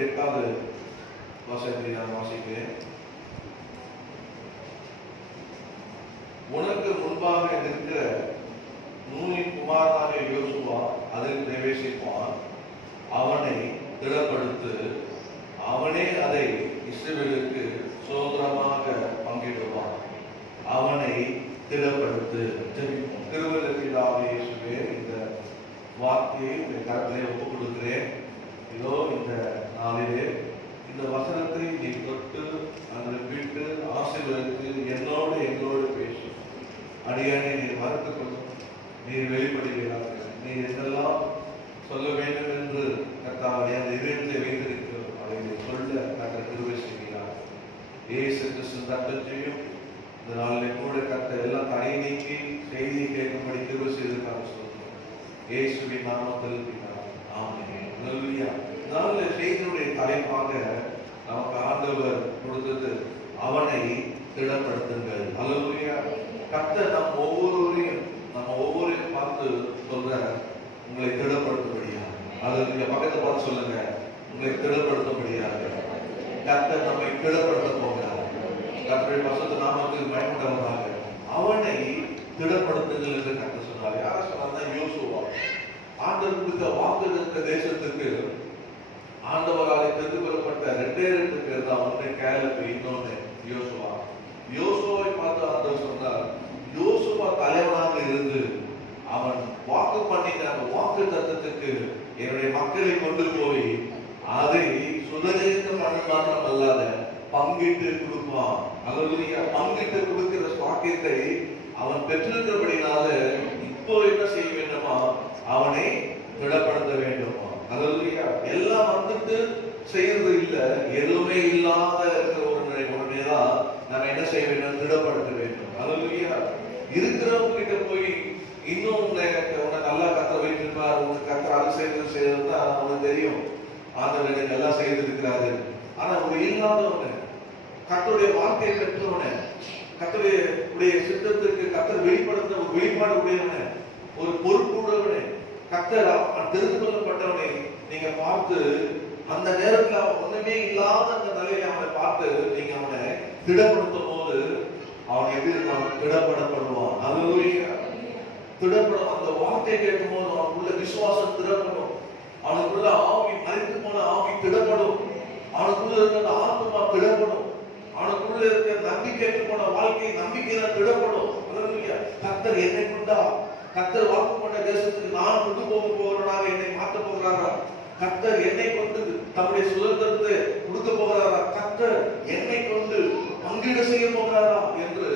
28வது வசனத்தை நான் வாசிக்கிறேன். உனக்கு முன்பாக இருக்கிற நூனின் குமாரனாகிய யோசுவா அதில் பிரவேசிப்பான். அவனை திடப்படுத்து, அவனே அதை இஸ்ரவேலுக்கு சுதந்திரமாக பங்கிடுவான். அவனை திடப்படுத்து. திருவள்ளுவராகிய இயேசுவே, இந்த வார்த்தையை இந்த கருத்திலே ஒப்புக் கொடுக்கிறேன். இதோ இந்த நாளிலே இந்த வசனத்தை நீ தொட்டு அந்த விட்டு ஆசீர்வதித்து எங்களோடு பேசு. அடியானே நீர் மறுத்துக் கொள்ளும், நீர் வெளிப்படுகிறார். நீர் எதெல்லாம் சொல்ல வேண்டும் என்று கர்த்தாவே அந்த இதயத்தை வைத்திருக்கிறோம், அதை சொல்ல கர்த்தர் கிருபை செய்கிறார். இயேசு கிறிஸ்து தட்டத்தையும் இந்த நாளிலே கூட கர்த்தர் எல்லாம் தடை நீக்கி செய்தியை கேட்கும்படி கிருபை செய்திருக்காங்க சொல்லுவோம். இயேசுவின் நாமத்தில் ஆமென். அல்லேலூயா. நாளிலே செய்தியுடைய தலைப்பாக நமக்கு ஆண்டவர் கொடுத்தது அவனை திடப்படுத்துங்கள். அல்லேலூயா. கர்த்தர் நம்ம ஒவ்வொருவரையும் பார்த்து சொல்ற உங்களை திடப்படுத்தும்படியா. அல்லேலூயா. பக்கத்தை பார்த்து சொல்லுங்க, உங்களை திடப்படுத்தும்படியாக கர்த்தர் நம்மை திடப்படுத்த போகிறார். கர்த்தருடைய பரிசுத்த நாமத்தில் பயன்படுவதாக அவனை திடப்படுத்துங்கள் என்று கர்த்தர் சொன்னார். யார சொன்னார்? யோசுவா. ஆண்டவர் கொடுத்த வாக்குத்தத்த தேசத்துக்கு ஆண்டவரால் தெரிந்து கொள்ளப்பட்ட 2 பேர் தான். ஒன்று கேலப், இன்னொன்று யோசுவா. யோசுவாவை பார்த்து ஆண்டவர் சொன்னார், யோசுவா தலைவனாக இருந்து அவன் வாக்கு பண்ணின அந்த வாக்கு தத்தத்துக்கு என்னுடைய மக்களை கொண்டு போய் அதை சுதந்திரம் பண்ண மாத்திரம் அல்லாத பங்கிட்டு கொடுப்பான். அல்லேலூயா. பங்கிட்டு கொடுக்கிற வாக்கியத்தை அவன் பெற்றிருக்கிறபடினால இப்போ என்ன செய்ய வேண்டுமா? அவனை திடப்படுத்த வேண்டுமா? அல்லேலூயா. எல்லாம் வந்துட்டு செய்யறது இல்ல, எதுவுமே இல்லாத இருக்கிற உடனேதான் நம்ம என்ன செய்ய வேண்டும்? திடப்படுத்த வேண்டும். அல்லேலூயா. இருக்கிறவங்க கிட்ட போய் இன்னும் உன்னை நல்லா கத்தரை வைத்திருப்பார், உனக்கு கத்தரை அது செய்யறதுன்னா அவனுக்கு தெரியும் ஆண்டவர் நல்லா செய்திருக்கிறாரு. ஆனா ஒரு இல்லாதவன, கத்தருடைய வார்த்தையை பெற்றவன, கத்தருடைய சித்தத்துக்கு கத்தர் வெளிப்படுத்த ஒரு வெளிப்பாடு உடையவன, ஒரு பொறுப்பு உடையவனை, கத்தர் தெரிந்து கொள்ளப்பட்டவனை நீங்க பார்த்து அந்த நேரத்தில் அவன் ஒண்ணுமே இல்லாத அந்த நிலையை அவனை பார்த்து நீங்க அவனை திடப்படுத்தும் போது அவன் எப்படி இருப்பான்? திடப்படப்படுவான். அல்லேலூயா. திடப்படும். அந்த வார்த்தையை கேட்கும் போது அவனுக்குள்ள விசுவாசம் திடப்படும், அவனுக்குள்ள ஆவி, மறைத்து போன ஆவி திடப்படும், அவனுக்குள்ள இருக்க ஆத்மா திடப்படும், அவனுக்குள்ள இருக்க நம்பிக்கைக்கு போன வாழ்க்கை நம்பிக்கையில திடப்படும். அல்லேலூயா. கர்த்தர் என்னை கொண்டா, கர்த்தர் வாக்கு பண்ண தேசத்துக்கு நான் கொண்டு போக போகிறவனாக என்னை மாற்ற போகிறாரா? கர்த்தர் என்னை கொண்டு தம்முடைய சுதந்திரத்தை கொடுக்க போகிறாரா? கர்த்தர் என்னை கொண்டு பங்கீடு செய்ய போகிறாரா என்று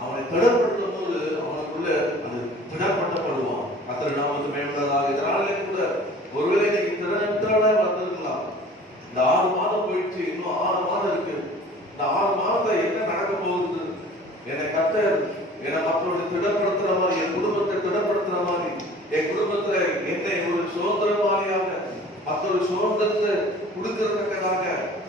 அவனை திடப்படுத்தும் போது அவனுக்குள்ள அது திடப்படுத்தப்படுவான். கர்த்தர் நாமத்துக்கு மேம்பட்டதாக. இதனாலே கூட ஒருவேளை இன்னைக்கு திடனற்றால வந்திருக்கலாம். இந்த 6 மாதம் போயிடுச்சு, இன்னும் 6 மாதம் இருக்கு. இந்த 6 மாதத்துல என்ன நடக்க போகுது? என்னை கர்த்தர் என்னை மற்றவர்களை திடப்படுத்துற மாதிரி, என் குடும்பத்தை திடப்படுத்துற மாதிரி, என் குடும்பத்தை என்னை ஒரு சுதந்திரவாதியாக மற்றொரு சுதந்திரத்தை கொடுக்கறதுக்காக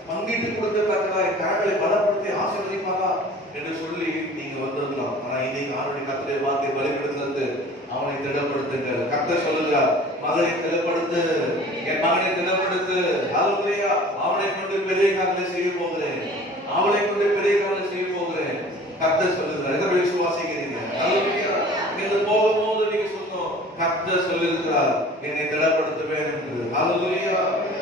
பங்கிட்டு கொடுக்கறதுக்காக என் கரங்களை பலப்படுத்தி ஆசீர்வதிப்பாரா என்று சொல்லி நீங்க வந்திருக்கலாம். ஆனா இன்னைக்கு ஆணுடைய கர்த்தருடைய வார்த்தை வெளிப்படுத்துறது அவனை திடப்படுத்துங்கள். கர்த்தர் சொல்லுகிறார், மகனை திடப்படுத்து, என் மகனை திடப்படுத்து. அல்லேலூயா. அவனை கொண்டு பெரிய காரியங்களை செய்ய போகிறேன், அவனை கொண்டு பெரிய காரியங்களை செய்ய போகிறேன். கர்த்தர் சொல்லுகிறார். எதை விசுவாசிக்கிறீங்க? அல்லேலூயா. இங்க போகும்போது நீங்க சொன்னோம், கர்த்தர் சொல்லுகிறார் என்னை திடப்படுத்துவேன் என்று. அல்லேலூயா.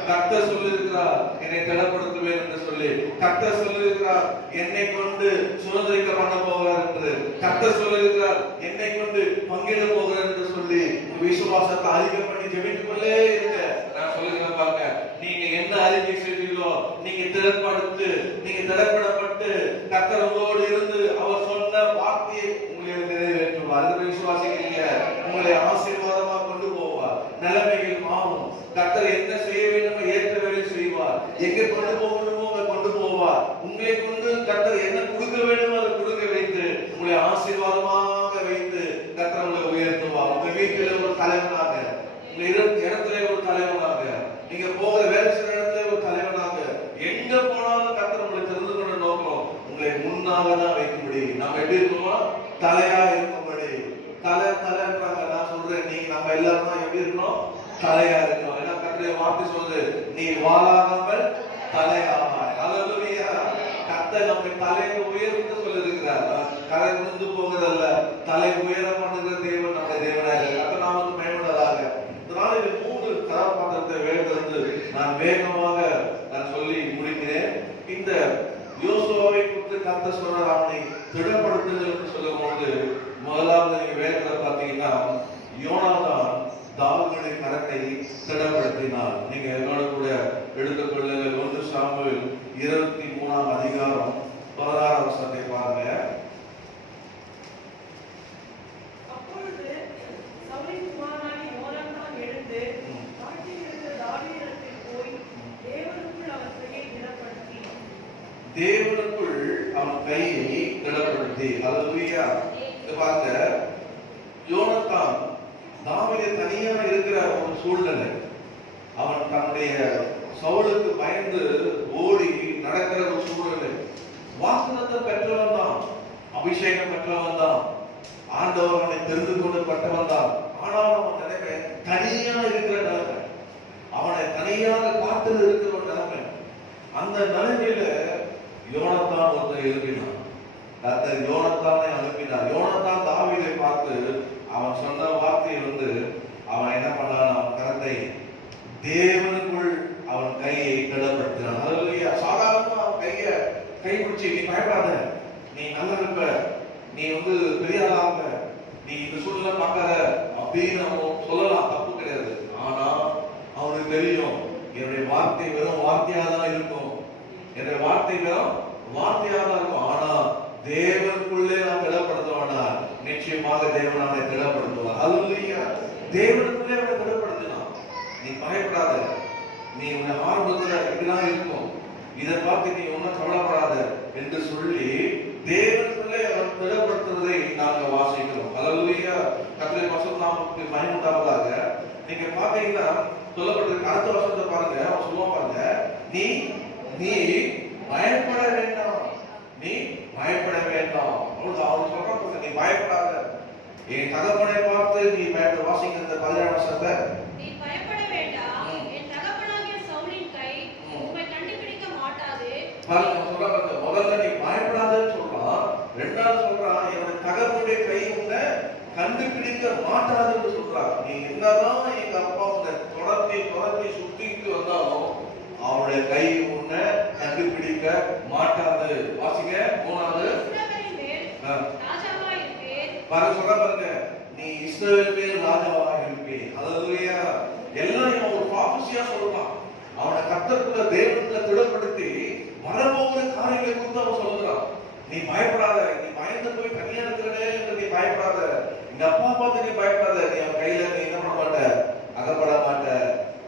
கர்த்தர் சொல்லுகிறார் என்னை திடப்படுத்துவேன் என்று சொல்லி, கர்த்தர் சொல்லுகிறார் என்னை கொண்டு சுதந்திரிக்க பண்ண போகிறார் என்று, கர்த்தர் சொல்லுகிறார் என்னை கொண்டு பங்கிட போகிறார் என்று சொல்லி விசுவாசத்தை அதிகம் பண்ணி ஜெபித்துக் கொண்டே இருங்க. நான் சொல்லுகிறேன் பாருங்க, நீங்க என்ன அறிக்கை செய்வீங்களோ நீங்க திடப்படுத்து, நீங்க திடப்படப்பட்டு கர்த்தர் உங்களோடு இருந்து அவர் சொன்ன வார்த்தையை உங்களை நிறைவேற்றுவார். அதை விசுவாசிக்கிறீங்க? உங்களை ஆசீர்வாதமா கொண்டு போவார், நிலைமைகள் மாறும். கர்த்தர் என்ன செய்ய வேண்டும் ஏற்ற வேலை செய்வார், எங்க கொண்டு போகணுமோ அதை கொண்டு போவார். உங்களை கொண்டு கர்த்தர் என்ன கொடுக்க வேண்டும் அதை கொடுக்க வைத்து உங்களை ஆசீர்வாதமாக வைத்து கர்த்தர் உங்களை உயர்த்துவார். உங்க வீட்டில் ஒரு தலைவனாக, உங்க இடத்துல ஒரு தலைவனாக, நீங்க போகிற வேலை செய்யற இடத்துல ஒரு தலைவனாக, எங்க போனாலும் கர்த்தர் உங்களை தெரிந்து கொண்ட நோக்கம் உங்களை முன்னாக தான் வைக்கும்படி. நம்ம எப்படி இருக்கணும்? தலையா இருக்கும்படி. தலைன்றாங்க. நான் சொல்றேன், நீங்க நம்ம எல்லாரும் எப்படி இருக்கணும்? தலையா இருக்கணும். ஏன்னா கர்த்தர் கர்த்தருடைய வார்த்தை சொல்லுது, நீ வாளாகாமல் தலையாவாய். ஹல்லேலூயா. கர்த்தர் நம்மை தலையை உயர்த்த சொல்லியிருக்கிறார். கரை விழுந்து போகிறதல்ல, தலை உயர பண்ணுகிற தேவன் நம்முடைய தேவனாக. கர்த்தர் நாமத்துக்கு மகிமையுள்ளதாக. இதனால இந்த 3 கதாபாத்திரத்தை வேண்டிருந்து நான் வேகமாக சொல்லி முடிக்கிறேன். இந்த யோசுவாவை குறித்து கர்த்தர் சொல்றார், அவனை திடப்படுத்துதல் என்று சொல்லும்போது முதலாவது நீங்க வேதத்தை பார்த்தீங்கன்னா யோனாதான் தாவீதுடைய கரத்தை திடப்படுத்தினார். நீங்க என்னோட கூட எடுத்துக்கொள்ளுங்கள். 1 சாமுவேல் 23ஆம் அதிகாரம் 16ஆம் வசனத்தை பாருங்க. அப்பொழுது சவுலின் குமாரனாகிய யோனாதான் எழுந்து காட்டில் இருந்த தாவீதிடத்தில் போய் தேவனுக்குள் அவன் கையை திடப்படுத்தி ஹல்லேலூயா. இது பாருங்க, யோனாதான் தாவீது தனியா இருக்கிற ஒரு சூழ்நிலை. அவன் தன்னுடைய சவுலுக்கு பயந்து ஓடி நடக்கிற ஒரு சூழ்நிலை. வாசனத்தை பெற்றவன் தான், அபிஷேகம் பெற்றவன் தான், ஆண்டவர் அவனை தெரிந்து கொள்ளப்பட்டவன் தான். ஆனால் அவன் நிலைமை தனியா இருக்கிற நிலைமை, அவனை தனியாக காட்டில் இருக்கிற ஒரு நிலைமை. அந்த நிலைமையில யோனாதான் ஒருத்தர் எழுப்பினான். கர்த்தர் யோனாதானை அனுப்பினார். யோனாதான் தாவீதை பார்த்து அவன் சொன்ன வார்த்தையை அவன் என்ன பண்ணான், அவன் கரத்தை தேவனுக்குள் அவன் கையை திடப்படுத்தினான். ஹல்லேலூயா. சாதாரணமா அவன் கை பிடிச்சி, நீ பயப்படாத, நீ நல்லா இருப்ப, நீ பெரிய ஆளாக, நீ இந்த சூழ்நிலை பார்க்காத அப்படின்னு அவன் சொல்லலாம், தப்பு கிடையாது. ஆனா அவனுக்கு தெரியும், என்னுடைய வார்த்தை வெறும் வார்த்தையாக தான் இருக்கும், என்னுடைய வார்த்தை வெறும் வார்த்தையாக தான் இருக்கும். ஆனா தேவனுக்குள்ளே நான் திடப்படுத்துவானா, நிச்சயமாக தேவன் அவனை திடப்படுத்துவார். ஹல்லேலூயா. தேவனுக்குள்ளே அவனை திடப்படுத்தினான். நீ பயப்படாத, நீ உன்னை ஆரம்பத்துல இப்படிலாம் இருக்கும், இதை பார்த்து நீ ஒன்னும் கவலைப்படாத என்று சொல்லி தேவனுக்குள்ளே அவன் திடப்படுத்துவதை நாங்கள் வாசிக்கிறோம். ஹல்லேலூயா. கர்த்தருடைய பரிசுத்த நாமத்துக்கு மகிமை உண்டாவதாக. நீங்க பாத்தீங்கன்னா சொல்லப்பட்டிருக்க அடுத்த வசனத்தை பாருங்க. அவன் சொல்லுவான் பாருங்க, நீ நீ பயப்பட வேண்டாம், நீ பயப்பட வேண்டாம். அவன் சொல்றான், நீ பயப்படாத, என் தகப்பனை பார்த்து நீ பயப்பட. வாசிங்க இந்த 17ஆம் வசனத்தை. நீ பயப்பட வேண்டாம், என் தகப்பனாகிய சவுலின் கை உம்மை கண்டுபிடிக்க மாட்டாது. பாருங்க சொல்றாங்க, முதல்ல நீ பயப்படாதன்னு சொல்றான். ரெண்டாவது சொல்றான், என்னோட தகப்பனுடைய கை உன்னை கண்டுபிடிக்க மாட்டாதுன்னு சொல்றான். நீ என்னதான் எங்க அப்பா உன்னை தொடர்ந்து சுத்திட்டு வந்தாலும் அவனுடைய கை உன்னை கண்டுபிடிக்க மாட்டாது. வாசிங்க 3வது. பாருங்க சொல்ற பாருங்க, நீ இஸ்ரவேல் மேல் ராஜாவாக இருப்பேன். ஹல்லேலூயா. எல்லாம் ஒரு ப்ராஃபஸியா சொல்லலாம். அவனை கர்த்தருக்குள்ள தேவனுக்குள்ள திடப்படுத்தி வரப்போகிற காரியங்களை குறித்து அவன் சொல்லுகிறான். நீ பயப்படாத, நீ பயந்து போய் தனியா இருக்கிறனே என்று நீ பயப்படாத, எங்க அப்பா பார்த்து நீ பயப்படாத, நீ அவன் கையில நீ என்ன பண்ண மாட்ட, அகப்பட மாட்ட,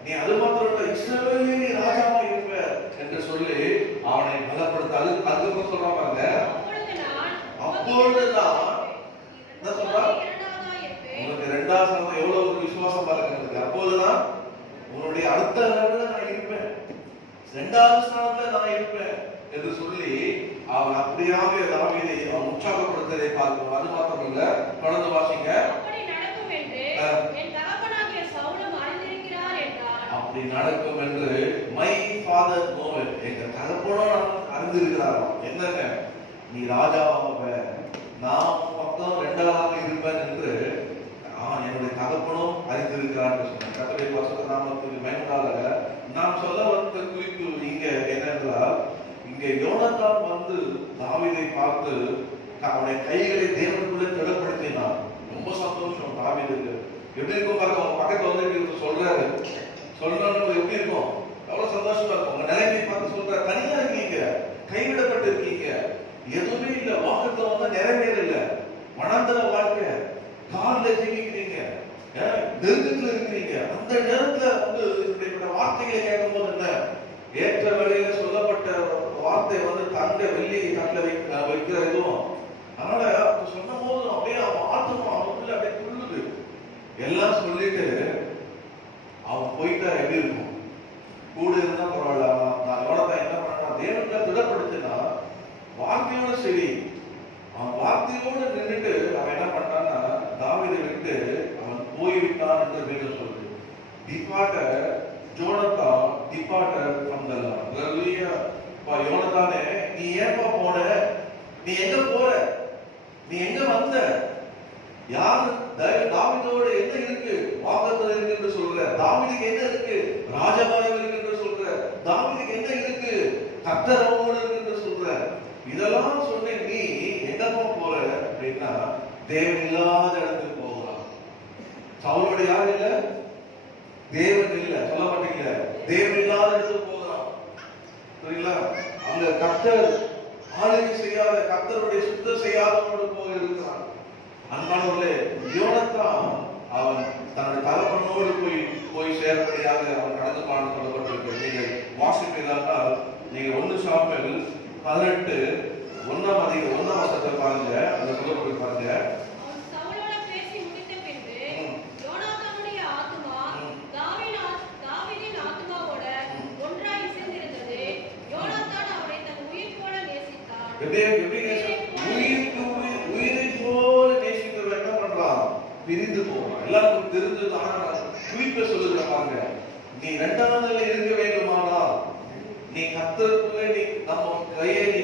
நீ அது மாத்திரம் இல்ல, இஸ்ரவேலே நீ ராஜாவா இருப்ப என்று சொல்லி அவனை பலப்படுத்த. அதுக்கப்புறம் சொல்றான் பாருங்க, அப்பொழுது நான் என்ன சொல்றான், உனக்கு 2வது சரணம் எவ்வளவு ஒரு விசுவாசம் பாருங்க. அப்போதுதான் உன்னுடைய அடுத்த லெவல்ல நான் இருப்பேன், 2வது ஸ்தானத்துல நான் இருப்பேன் என்று சொல்லி அவன் அப்படியாக தாவீதை அவன் உற்சாகப்படுத்ததை பார்க்கிறோம். அது மாத்திரம் இல்ல, தொடர்ந்து வாசிங்க. அப்படி நடக்கும் என்று என் தகப்பனாகிய சவுலும் அறிந்திருக்கிறார் என்றார். அப்படி நடக்கும் என்று மை ஃபாதர் நோவல், எங்க தகப்பனும் அறிந்திருக்கிறாராம். என்னங்க, நீ ராஜாவாக, நான் பக்கம் 2ஆளாக இருப்பேன் என்று என்னுடைய தகப்பனும் அறிந்திருக்கிறார் சொன்னார். கர்த்தருடைய பரிசுத்த நாமத்துக்கு மகிமையாக. நான் சொல்ல வந்த குறிப்பு இங்க என்னென்றால், இங்க யோனாதான் தாவீதை பார்த்து அவனுடைய கைகளை தேவனுக்குள்ளே திடப்படுத்தினான். ரொம்ப சந்தோஷம் தாவீதுக்கு. எப்படி இருக்கும் பாருங்க, அவங்க பக்கத்துல சொல்றாரு, சொல்லணும் எப்படி இருக்கும், எவ்வளவு சந்தோஷமா இருக்கும். உங்க நிலைமை பார்த்து சொல்ற, தனியா இருக்கீங்க, கைவிடப்பட்டு இருக்கீங்க, எதுவுமே இல்ல, வாக்குத்தத்தம் நிறைவேறல, வனாந்தர வாழ்க்கை, கார்ல ஜீவிக்கிறீங்க, நெருக்கத்துல இருக்கிறீங்க. அந்த நேரத்துல இப்படிப்பட்ட வார்த்தைகளை கேட்கும் போது என்ன, ஏற்ற வேளையில சொல்லப்பட்ட வார்த்தை தங்க வெள்ளி தட்டில வைக்கிற இதுவும். அதனால சொன்ன போது அப்படியே அவன் ஆத்மா அவனுக்குள்ள அப்படியே துள்ளுது. எல்லாம் சொல்லிட்டு அவன் போயிட்டா எப்படி இருக்கும், கூட இருந்தா பரவாயில்ல. நான் யோனாதான் என்ன பண்ணா, தேவனுக்கு திடப்படுத்தினா வார்த்தையோட சரி, அவன் வார்த்தையோடு நின்றுட்டு அவன் என்ன பண்ணான்னா, தாவீதை விட்டு அவன் போய்விட்டான் என்று வேதம் சொல்லுது. டிபார்ட்டட் யோனத்தானே, நீ ஏன்பா போன? நீ எங்க போற? நீ எங்க வந்த? யாரு தாவீதோட என்ன இருக்கு? வாக்குத்தத்தம் இருக்கு என்று சொல்ற. தாவீதுக்கு என்ன இருக்கு? ராஜபாரம் இருக்கு என்று சொல்ற. தாவீதுக்கு என்ன இருக்கு? கர்த்தர் அவனோட இருக்கு என்று சொல்ற. இதெல்லாம் சொன்ன நீ எங்கப்பா போற அப்படின்னா, தேவன் இல்லாத இடத்துக்கு போகலாம். சவுலோட யார் இல்ல? தேவன் இல்ல. சொல்ல மாட்டீங்க, தேவன் இல்லாத இடத்துக்கு போகலாம். சரிங்களா? அங்க கர்த்தர் ஆளுகை செய்யாத, கர்த்தருடைய சுத்தம் செய்யாதவனோடு போக இருக்கிறான். அன்பானவர்களே, யோனத்தான் அவன் தன்னுடைய தகப்பனோடு போய் சேரப்படியாக அவன் நடந்து பாடம் சொல்லப்பட்டிருக்கு. நீங்கள் வாசிப்பீர்கள், நீங்க 1 சாமுவேல் 18 1 வசனத்தை பாருங்க. அதை சொல்லப்பட்டு பாருங்க. அவன் சவுலோட பேசி முடித்த பின்பு யோனாத்தானுடைய ஆத்துமா தாவீதின் ஆத்துமாவோட ஒன்றாய் சேர்ந்திருந்தது. யோனாத்தான் அவனை தன் உயிர் போல நேசித்தான். எப்படி உயிரை போல நேசிக்கிறவன் என்ன பண்றான்? பிரிந்து போறான். எல்லாருக்கும் தெரிஞ்சதுதான் குறிப்பை சொல்லுகிற பாருங்க. நீ 2ஆம் நிலையில இருக்க வேண்டுமானால், நீ கர்த்தருக்குள்ளே நீ நம்ம கையை நீ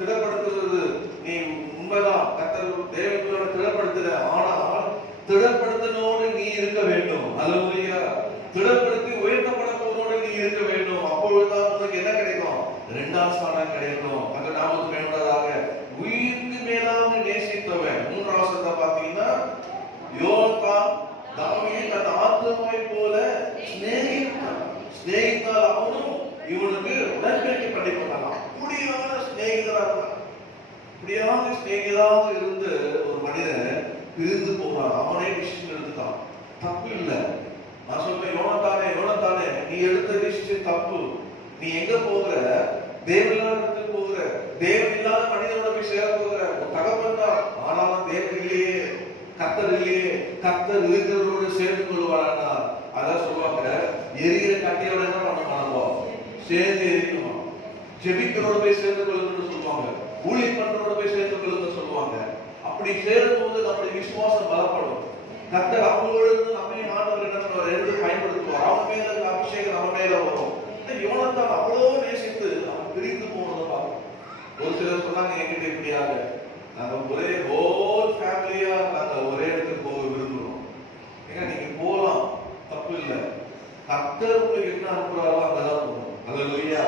திடப்படுத்துறது நீ உண்மைதான். கர்த்தர் தேவனோட திடப்படுத்துற. ஆனால் திடப்படுத்தினோடு நீ இருக்க வேண்டும். அல்லேலூயா. திடப்படுத்தி உயர்த்தப்பட போனோடு நீ இருக்க வேண்டும். அப்பொழுதுதான் உனக்கு என்ன கிடைக்கும்? 2ஆம் ஸ்தானம் கிடைக்கும். அந்த நாமத்துக்கு மேம்பட்டதாக உயிருக்கு மேலாக நேசித்தவன். 3ஆம் வசனத்தை பார்த்தீங்கன்னா, யோனத்தான் தாவீதை தன் ஆத்துமாவை போல சிநேகித்தால் அவனும் இவனுக்கு உடன்படிக்கை பண்ணி கொண்டான். அப்படியான சிநேகிதராக இருந்து ஒரு மனிதன் பிரிந்து போறான். அவனே டிசிஷன் எடுத்துட்டான். தப்பு இல்லை. நான் சொல்றேன், யோனத்தானே நீ எடுத்த டிசிஷன் தப்பு. நீ எங்க போகிற? தேவனில்லாதத்துக்கு போகிற. தேவன் இல்லாத மனிதனோட போய் சேர போகிற. தகப்பன் தான், ஆனாலும் தேவன் இல்லையே, கர்த்தர் இல்லையே. கர்த்தர் இருக்கிறவரோடு சேர்ந்து கொள்வாரா? அதான் சொல்லுவாங்க, எரிகிற கட்டையோட என்ன பண்ணுவோம்? சேர்ந்து எரிக்கணும். ஜெபிக்கிறோட போய் சேர்ந்து கொள்ளுங்கன்னு சொல்லுவாங்க. ஊழியம் பண்றோட போய் சேர்ந்து கொள்ளுங்க சொல்லுவாங்க. அப்படி சேரும் போது நம்முடைய விசுவாசம் பலப்படும். கர்த்தர் அவங்களோடு நம்மை ஆண்டவர் என்ன பண்ணுவார்? எடுத்து பயன்படுத்துவார். அவங்க மேல அபிஷேகம் நம்ம மேல வரும். யோனத்தான் அவ்வளோ நேசித்து அவன் பிரிந்து போனதை பார்க்கணும். ஒரு சிலர் சொன்னாங்க, என்கிட்ட இப்படியாக நாங்க ஒரே ஹோல் ஃபேமிலியா நாங்க ஒரே இடத்துக்கு போக விரும்புறோம். ஏன்னா நீங்க போலாம், தப்பு இல்லை. கர்த்தர் உங்களுக்கு என்ன அனுப்புறாரோ அங்கதான் போகணும். அல்லேலூயா.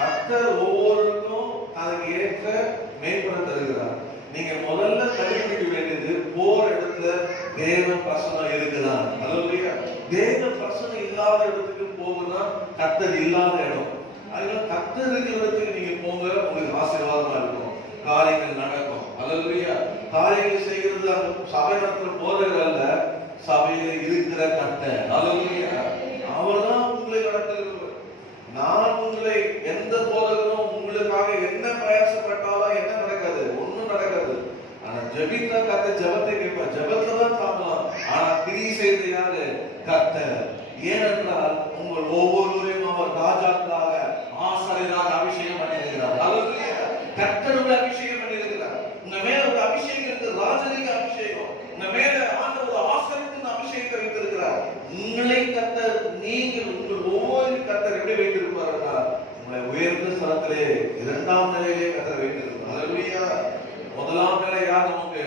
கர்த்தர் ஒவ்வொருக்கும் அதுக்கு ஏற்ற மேம்பட தருகிறார். நீங்க முதல்ல கண்டுபிடிக்க வேண்டியது, போற இடத்துல தேவ பிரசனம் இருக்குதான். அல்லேலூயா. தேவ பிரசனம் இல்லாத இடத்துக்கு போகுதுன்னா கர்த்தர் இல்லாத இடம். அதனால கர்த்தர் இருக்கிற இடத்துக்கு நீங்க போங்க, உங்களுக்கு ஆசீர்வாதமா இருக்கும். காரியங்கள் நடக்கும். அல்லேலூயா. காரியங்கள் செய்கிறது அந்த சபை நடத்துற போதகர் அல்ல, சபையில இருக்கிற கர்த்தர். அல்லேலூயா. அவர்தான் உங்களை நடத்துகிறவர். நான் உங்களை எந்த போதகரும் உங்களுக்காக என்ன பிரயாசப்பட்டாலும் என்ன நடக்காது? ஒண்ணும் நடக்காது. ஆனா ஜெபித்தா கர்த்தர் ஜெபத்தை கேட்பார். ஜெபத்தை தான் தாங்கலாம். ஆனா கிரியை செய்வது யாரு? கர்த்தர். ஏனென்றால் உங்கள் ஒவ்வொருவரையும் அவர் ராஜாக்களாக, ஆசாரியராக அபிஷேகம் பண்ணியிருக்கிறார். அல்லேலூயா. கர்த்தருடைய அபிஷேகம் பண்ணியிருக்கிறார். உங்க மேல ஒரு அபிஷேகம் இருக்கு, ராஜரீக அபிஷேகம். உங்க மேல ஆண்டவர் ஆசாரியத்தின் அபிஷேகத்தை வைத்திருக்கிறார். உங்களை கர்த்தர், நீங்கள் உங்கள் ஒவ்வொரு கர்த்தர் எப்படி வைத்திருப்பாருன்னா, உங்களை உயர்ந்த ஸ்தலத்திலே 2ஆம் நிலையிலே கர்த்தர் வைத்திருக்கிறார். அல்லேலூயா. 1ஆம் நிலை யார்? நமக்கு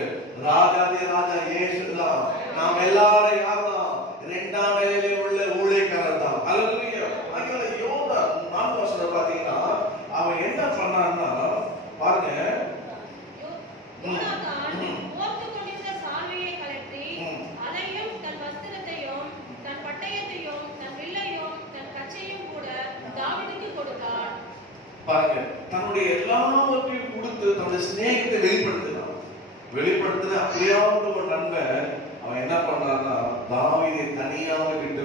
ராஜாதி ராஜா இயேசு தான். நாம் எல்லாரும் யார் தான்? 2ஆம் நிலையிலே உள்ள ஊழியக்காரர் தான். அல்லேலூயா. அதனால யோனா 4 வசனம் பாத்தீங்கன்னா அவன் என்ன பண்ணான்னா பாருங்க, பாருங்க, தன்னுடைய எல்லாவற்றையும் கொடுத்து தன்னுடைய சிநேகத்தை வெளிப்படுத்தின அப்படியாவது ஒரு நண்பன் அவன் என்ன பண்றான்னா, தாவீதை தனியாக விட்டு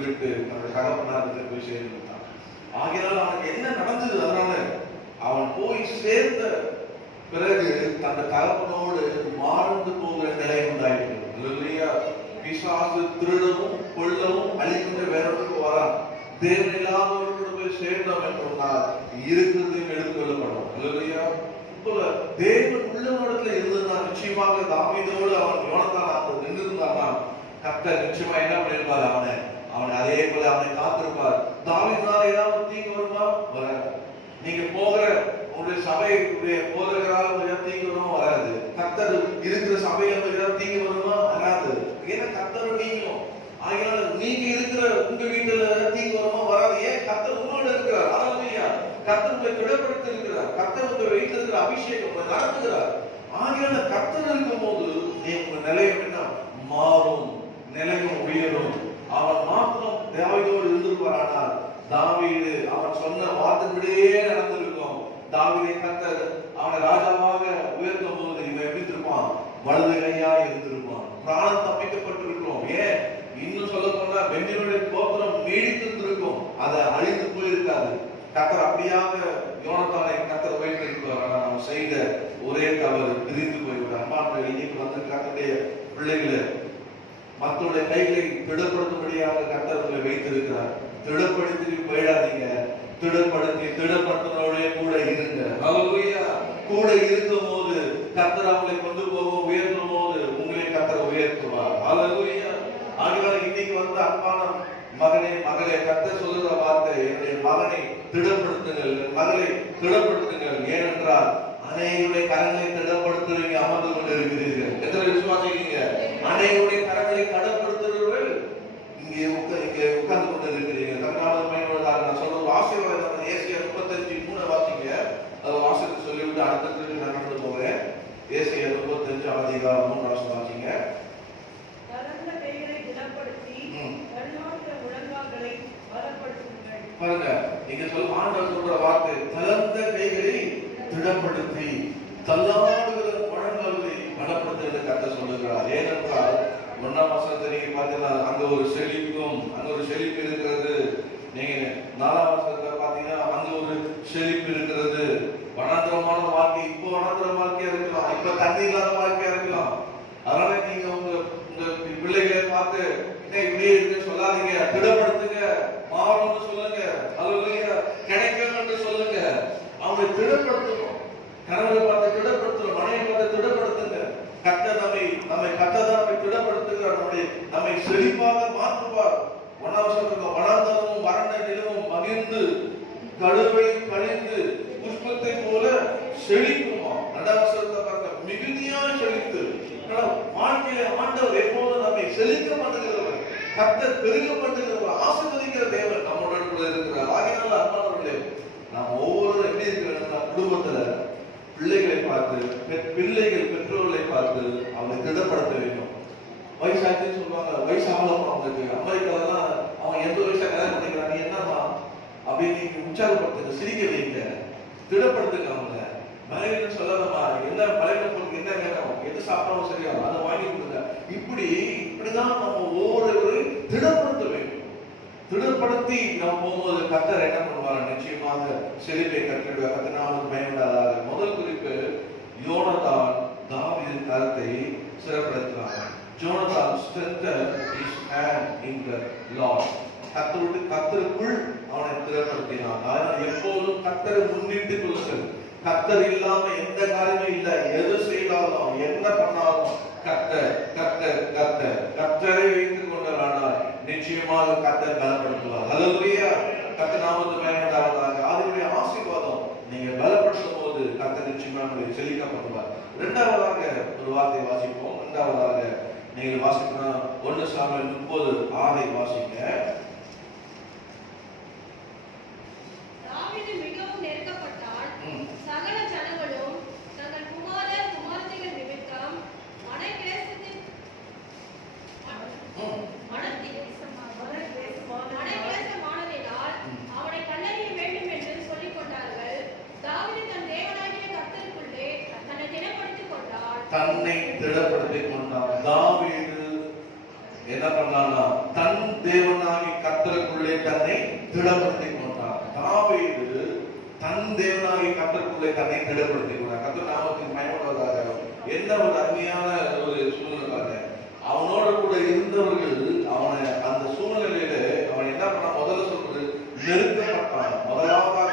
தன்னுடைய தகப்பனாருக்கு போய் சேர்ந்துட்டான். ஆகையால் அவனுக்கு என்ன நடந்தது? அதனால அவன் போய் சேர்ந்த பிறகு தன்னுடைய தகப்பனோடு வாழ்ந்து போகிற நிலை உண்டாயிற்று. இல்லையா? பிசாசு திருடவும் கொல்லவும் அழிக்கின்ற வேறொருக்கு வரான். தேவன் இல்லாதவர்களோடு போய் சேர்ந்தோம் என்றால் இருக்கிறதையும் எடுத்துக்கொள்ளப்படும். இல்லையா? தேவன் உள்ளவனிடத்துல இருந்ததுனா நிச்சயமாக தாவீதோடு அவன் யோனத்தான் நின்றிருந்தானா கர்த்தர் நிச்சயமா என்ன பண்ணிருப்பார்? அவனை அதே போல அவனை காத்திருப்பார். தாவீதுனால ஏதாவது தீங்கு வருமா? வர. நீங்க போகிற உங்களுடைய சபையுடைய போதகரால் ஏதாவது தீங்கு வருமா? வராது. கர்த்தர் இருக்கிற சபையில ஏதாவது தீங்கு வருமா? வராது. ஏன்னா கர்த்தர் நீங்களும் ஆகினால நீங்க இருக்கிற உங்க வீட்டுல தீங்கு வருமா? வராது. ஏன்? கர்த்தர் உங்களோட இருக்கிறார். ஹல்லேலூயா. கர்த்தர் உங்களை திடப்படுத்தி இருக்கிறார். கர்த்தர் உங்க வீட்டுல இருக்கிற அபிஷேகம் உங்களை நடத்துகிறார். ஆகினால கர்த்தர் இருக்கும் போது உங்க நிலையம் என்ன மாறும், நிலையம் உயரும். அவன் மாத்திரம் தாவீதோடு இருந்திருப்பாரானால் தாவீது அவன் சொன்ன வார்த்தைப்படியே நடந்திருக்கும். தாவீதை கர்த்தர் அவனை ராஜாவாக உயர்த்தும் போது இவன் எப்படி இருப்பான்? வலது கையா இருந்திருப்பான். பிராணம் தப்பிக்கப்பட்டிருக்கிறோம். ஏன்? இன்னும் சொல்ல போனா பென்யமீனுடைய கோத்திரம் நீடித்திருக்கும், அதை அழிந்து போயிருக்காது. கர்த்தர் அப்படியாக யோனத்தானை கர்த்தர் வைத்திருக்கிறார். ஆனால் அவன் செய்த ஒரே தவறு பிரிந்து போய்விட்டார். அம்மா இன்னைக்கு வந்து கர்த்தருடைய பிள்ளைகளை மற்றவருடைய கைகளை திடப்படுத்தும்படியாக கர்த்தர் உங்களை வைத்திருக்கிறார். திடப்படுத்தி போயிடாதீங்க. திடப்படுத்தினோட கூட இருங்க. ஹல்லேலூயா. கூட இருக்கும் போது கர்த்தர் அவங்களை கொண்டு போக உயர்த்தும் போது உங்களை கர்த்தர் உயர்த்துவார். ஹல்லேலூயா. ஆகினால இன்னைக்கு வந்து அன்பான மகனே மகளே, கர்த்தர் சொல்லுகிற வார்த்தை, என்னுடைய மகனை திடப்படுத்துங்கள், என் மகளை திடப்படுத்துங்கள். ஏனென்றால் அநேகருடைய கரங்களை திடப்படுத்துவீங்க அமர்ந்து கொண்டு இருக்கிறீர்கள். எத்தனை விசுவாசிக்கிறீங்க? அநேகருடைய கரங்களை திடப்படுத்துகிறவர்கள் இங்கே உட்கார்ந்து கொண்டு இருக்கிறீங்க. தன்னால பயன்படுத்தாங்க. நான் சொல்ற ஆசீர்வாதம் ஏசியா 35:3 வாசிங்க. அதை வாசத்தை சொல்லிவிட்டு அடுத்தது நான் நடந்து போகிறேன். ஏசியா 35:3 வாசிங்க. பாருங்க, நீங்க சொல்ல ஆண்டவர் சொல்ற வார்த்தை, தளர்ந்த கைகளை திடப்படுத்தி தள்ளாடுகிற முழங்கால்களை பலப்படுத்துகிறது கர்த்தர் சொல்லுகிறார். ஏனென்றால் 1ஆம் வசனத்தை நீங்க பார்த்தீங்கன்னா அங்க ஒரு செழிப்பும், அங்க ஒரு செழிப்பு இருக்கிறது. நீங்க 4ஆம் வசனத்தை பார்த்தீங்கன்னா அங்க ஒரு செழிப்பு இருக்கிறது. வனாந்திரமான வாழ்க்கை இப்போ வனாந்திர வாழ்க்கையா இருக்கலாம், இப்ப தண்ணி இல்லாத வாழ்க்கையா இருக்கலாம். அதனால நீங்க உங்க பிள்ளைகளை பார்த்து இப்படியே இருக்கு சொல்லாதீங்க, திடப்படுத்துங்க, மாறணும்னு சொல்லுங்க. ஹல்லேலூயா. கிடைக்கும் என்று சொல்லுங்க. அவங்க திடப்படுத்தணும். கணவரை பார்த்து திடப்படுத்தணும், மனைவி பார்த்து திடப்படுத்துங்க. கர்த்தர் நம்மை கர்த்தர் நம்மை திடப்படுத்துகிறார். நம்மை செழிப்பாக மாற்றுவார். வனாவசத்துக்கு வனாந்தரமும் வறண்ட நிலமும் மகிழ்ந்து கழுவை கழிந்து புஷ்பத்தை போல செழிக்குமா. 2ஆம் வசனத்தை பாருங்க, மிகுதியான செழித்து. வாழ்க்கையில ஆண்டவர் எப்போதும் நம்மை செழிக்க பண்ணுகிறவர், கர்த்தர் பெருக பண்ணுகிறவர், ஆசீர்வதிக்கிற தேவன் நம்மோட கூட இருக்கிறார். ஆகையினால அன்பானவர்களே, நாம் ஒவ்வொருவரும் எப்படி இருக்கிறோம்? குடும்பத்துல பிள்ளைகளை பார்த்து, பிள்ளைகள் பெற்றோர்களை பார்த்து அவங்களை திடப்படுத்த வேண்டும். வயசாச்சுன்னு சொல்லுவாங்க, வயசாகலாம் அவங்களுக்கு. அமெரிக்காலாம் அவன் 80 வயசா கல்யாணம் பண்ணிக்கிறான், நீ என்னமா அப்படின்னு நீங்க உற்சாகப்படுத்துங்க, சிரிக்க வைங்க, திடப்படுத்துங்க. அவங்க மனைவின்னு சொல்லலாமா, என்ன பழையப்பொருளுக்கு என்ன வேணும், எது சாப்பிட்டாலும் சரியா அதை வாங்கி கொடுங்க. இப்படிதான் நம்ம ஒவ்வொருவரையும் திடப்படுத்த வேண்டும். திடப்படுத்தி நாம் போகும்போது கர்த்தர் என்ன பண்ணுவார்? நிச்சயமாக செழிப்பை கட்டிடுவார். கர்த்தர் பயன்படாத முதல் குறிப்பு, யோனத்தான் தாவீதின் கரத்தை சிறப்படுத்தினார். Jonathan strengthened his hand in the Lord. கர்த்தருக்குள் அவனை திடப்படுத்தினான். அதனால் எப்போதும் கர்த்தரை முன்னிட்டு கொள்ளுங்கள். கர்த்தர் இல்லாம எந்த காரியமே இல்லை. எது செய்தாலும் என்ன பண்ணாலும் கர்த்தரை வைத்துக் கொண்டால் நிச்சயமாக கர்த்தர் பலப்படுத்துவார். ஹல்லேலூயா. கர்த்தர் நாமத்துக்கு பயன்படாததாக அதனுடைய ஆசீர்வாதம் நீங்க பலப்படுத்தும் போது கர்த்தர் நிச்சயமாக உங்களை செழிக்க பண்ணுவார். 2ஆவதாக ஒரு வார்த்தை வாசிப்போம். 2ஆவதாக நீங்கள் வாசிக்கணும் 1 சாமுவேல் 30:6 வாசிங்க. தாவீது மிகவும் நெருக்கப்பட்டால் சகல ஜனங்களும் தங்கள் குமாரர் குமாரத்திகள் நிமித்தம் மனக்கிளேசமானதினால் அவனை கல்லறிய வேண்டும் என்று சொல்லிக் கொண்டார்கள். தாவீது தன் தேவனாகிய கர்த்தருக்குள்ளே தன்னை திடப்படுத்திக் கொண்டார். தாவீது என்ன பண்ணானா? தன் தேவனாகிய கர்த்தருக்குள்ளே தன்னை திடப்படுத்திக் கொண்டார். தாவீது தன் தேவனாகிய கர்த்தருக்குள்ளே தன்னை திடப்படுத்திக் கொண்டார். கர்த்தர் நாமத்துக்கு மகிமையாக என்ன ஒரு அருமையான ஒரு சூழ்நிலை. அவனோட கூட இருந்தவர்கள் அவனை அந்த சூழ்நிலையில அவன் என்ன பண்ண? முதல்ல சொல்றது நெருக்கப்பட்டான். முதலாவதாக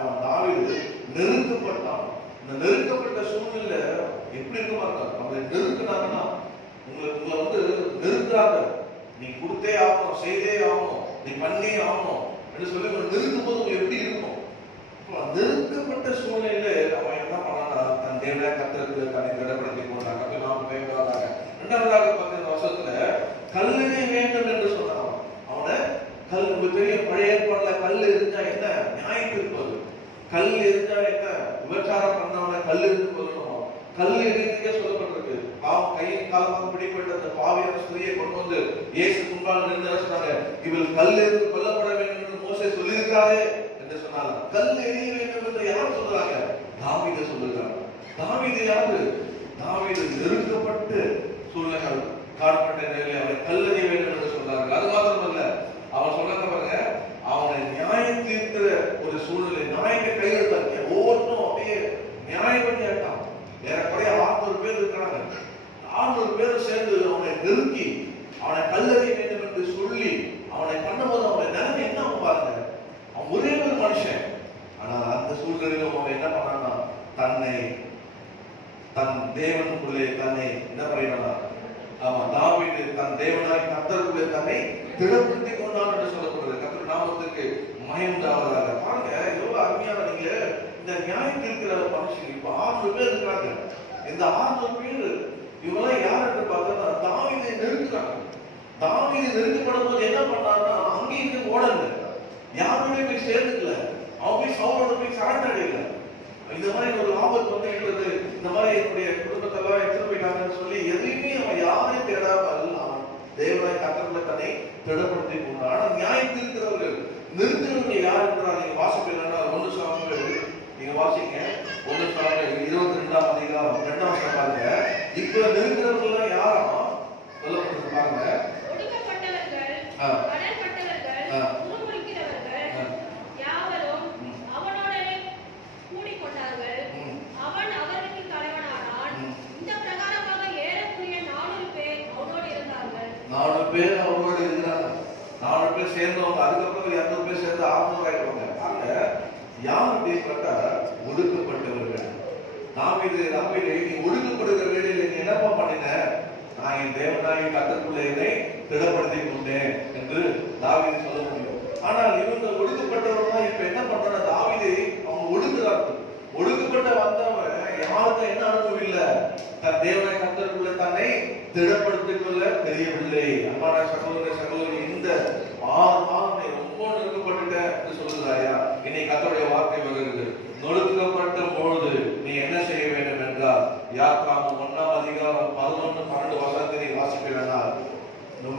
அவன் தாவீது நெருக்கப்பட்டான். இந்த நெருக்கப்பட்ட சூழ்நிலை எப்படி இருக்க மாட்டான்? அவங்களை நெருக்கினாங்கன்னா உங்களை வந்து நெருக்கிறாங்க, நீ கொடுத்தே ஆகணும், செய்தே ஆகணும், நீ பண்ணே ஆகணும் என்று சொல்லி நெருக்கும் போது எப்படி இருக்கும்? நெருக்கப்பட்ட சூழ்நிலையில அவன் என்ன பண்ணான்னா தன் தேவனை கர்த்தருக்கு தன்னை திடப்படுத்தி கொண்டான். கர்த்தர் நாம வேண்டாதாக. இரண்டாவதாக பார்த்தீங்கன்னா வருஷத்துல கல்லறை வேண்டும் என்று சொன்னான். அவனை கல் பெரிய பழைய ஏற்பாடுல கல் இருந்தா என்ன நியாயம் இருப்பது, கல் இருந்தா என்ன விபச்சாரம் பண்ணவன கல் இருந்து கொள்ளணும், கல் எரிந்துக்கே சொல்லப்பட்டிருக்கு. பாவம் கையின் காலமாக பிடிப்பட்ட அந்த பாவியான ஸ்திரியை கொண்டு வந்து இயேசு முன்பாக நின்று சொன்னாங்க, இவள் கல் இருந்து கொல்லப்பட வேண்டும் என்று மோசே சொல்லியிருக்காரு என்று சொன்னாங்க. கல் எரிய வேண்டும் என்று யார் சொல்றாங்க? தாவீது சொல்லுகிறாங்க. தாவீது யாரு? தாவீது நெருக்கப்பட்டு சூழ்நிலை காணப்பட்ட நிலையில அவனை கல்லெறிய வேண்டும் என்று சொன்னாங்க. அது மாத்திரமல்ல, அவன் சொன்னாங்க பாருங்க, அவனை நியாயம் தீர்க்கிற ஒரு சூழ்நிலை, நியாயத்தை கையெழுத்தாங்க. ஒவ்வொருத்தரும் அப்படியே நியாயம் பண்ணி ஆட்டான். ஏறக்குறைய 600 பேர் இருக்கிறாங்க. 600 பேர் சேர்ந்து அவனை நெருக்கி அவனை கல்லெறிய வேண்டும் என்று சொல்லி அவனை பண்ணும்போது அவனை நிலைமை என்ன பாருங்க. அவன் ஒரே ஒரு மனுஷன். ஆனா அந்த சூழ்நிலையிலும் அவன் என்ன பண்ணான்னா தன்னை தன் தேவனுக்குள்ளே தன்னை என்ன பண்ணினா, அவன் தாவீது தன் தேவனாய் கர்த்தருக்குள்ளே தன்னை திடப்படுத்தி கொண்டான் என்று சொல்லப்படுகிறது. கர்த்தர் நாமத்துக்கு மகிமையுண்டாவதாக. பாருங்க எவ்வளவு அருமையான, நீங்க இந்த நியாயம் தீர்க்கிற மனுஷன் இப்ப 600 பேர் இருக்காங்க. இந்த 600 பேர் இவெல்லாம் யார் என்று பார்த்தா தாவீதை நெருக்குறாங்க. தாவீது நெருக்கப்படும் போது என்ன பண்ணான்னா அங்கேயும் ஓடல, யாருமே போய் சேர்ந்துக்கல, அவன் போய் சவுலோட போய் சரண்டர் அடையல. இந்த மாதிரி ஒரு ஆபத்து வந்து இந்த மாதிரி என்னுடைய குடும்பத்தெல்லாம் எடுத்துட்டு போயிட்டாங்கன்னு சொல்லி எதையுமே அவன் யாரையும் தேடாமல் அவன் தேவனாய் கர்த்தருக்குள்ள தன்னை திடப்படுத்தி கொண்டான். ஆனா நியாயம் தீர்க்கிறவர்கள் நிறுத்துறவர்கள் யார் என்றால் நீங்க வாசிப்பீங்கன்னா 1 சாமுவேல் நீங்க வாசிங்க. 1 சாமுவேல் 22ஆம் அதிகாரம் 2ஆம் வசனம் பாருங்க. இப்ப நெருக்கிறவர்கள் யாரா சொல்லப்பட்டிருக்கு பாருங்க. பேர் அவரோடு இருக்கிறாங்க. 4 பேர் சேர்ந்தவங்க. அதுக்கப்புறம் 200 பேர் சேர்ந்து 600 ஆயிடுவாங்க. அங்க யார் அப்படின்னு பார்த்தா ஒடுக்கப்பட்டவர்கள். தாவீது நீ ஒடுக்கப்படுகிற வேளையில நீ என்னப்பா பண்ணின? நான் என் தேவனாய் கர்த்தருக்குள்ளே என்னை திடப்படுத்தி கொண்டேன் என்று தாவீது சொல்ல முடியும். ஆனால் இவங்க ஒடுக்கப்பட்டவர்கள் இப்ப என்ன பண்றாங்க? தாவீது அவங்க ஒடுக்குறார்கள். ஒடுக்கப்பட்ட வந்தவன் யாருக்கும் என்ன அனுபவம் இல்ல, தன் தேவனாய் கர்த்தருக்குள்ளே தன்னை திடப்படுத்திக் கொள்ள தெரியவில்லை. அம்மாடா சகோதரி இந்த 6 மாதம் நீ ரொம்ப நெருக்கப்பட்டுட்ட என்று சொல்லுகிறாயா? இன்னைக்கு கர்த்தருடைய வார்த்தை வருகிறது. நொறுக்கப்பட்ட பொழுது நீ என்ன செய்ய வேண்டும் என்றால் யாத்ராகமம் 1ஆம் அதிகாரம் 11, 12 வசனத்தை வாசிப்பீர்கள்.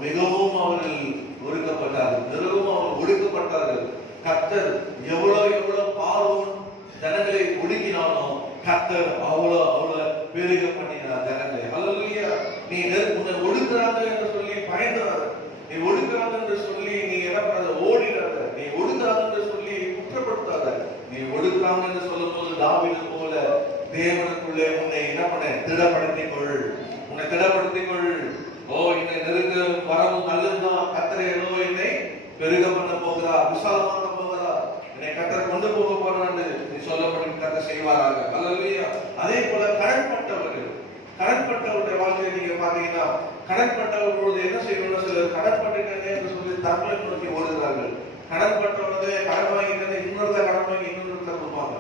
மிகவும் அவர்கள் ஒடுக்கப்பட்டார்கள், மிகவும் அவர்கள் ஒடுக்கப்பட்டார்கள். கர்த்தர் எவ்வளவு பார்வோன் ஜனங்களை ஒடுக்கினாலும் கர்த்தர் அவ்வளவு பெருக பண்ணினார் ஜனங்களை. அல்லேலூயா. நீ உன்னை ஒடுக்குறாங்க என்று சொல்லி பயந்துறாத, நீ ஒடுக்குறாங்க என்று சொல்லி நீ என்ன பண்ணாத, ஓடிடாத. நீ ஒடுக்குறாங்க என்று சொல்லி குற்றப்படுத்தாத. நீ ஒடுக்குறாங்க என்று சொல்லும் போது தாவீது போல தேவனுக்குள்ளே உன்னை என்ன பண்ண திடப்படுத்திக் கொள், உன்னை திடப்படுத்திக் கொள். என்னை நெருங்க வரவும் நல்லதுதான். கர்த்தர் ஏதோ என்னை பெருக பண்ண போகிறார், விசாலமாக்க போகிறார், என்னை கர்த்தர் கொண்டு போக போறார் நீ சொல்லப்படும் கர்த்தர் செய்வாராக. அல்லேலூயா. அதே போல கடன்பட்டவருடைய வாழ்க்கையை நீங்க பாத்தீங்கன்னா, கடன்பட்டவர் பொழுது என்ன செய்யணும்னு சிலர் கடன்பட்டுட்டேன் என்று சொல்லி தற்கொலை நோக்கி ஓடுகிறார்கள். கடன்பட்டவனே கடன் வாங்கிட்டு இன்னொருத்த கடன் வாங்கி இன்னொருத்த கொடுப்பாங்க.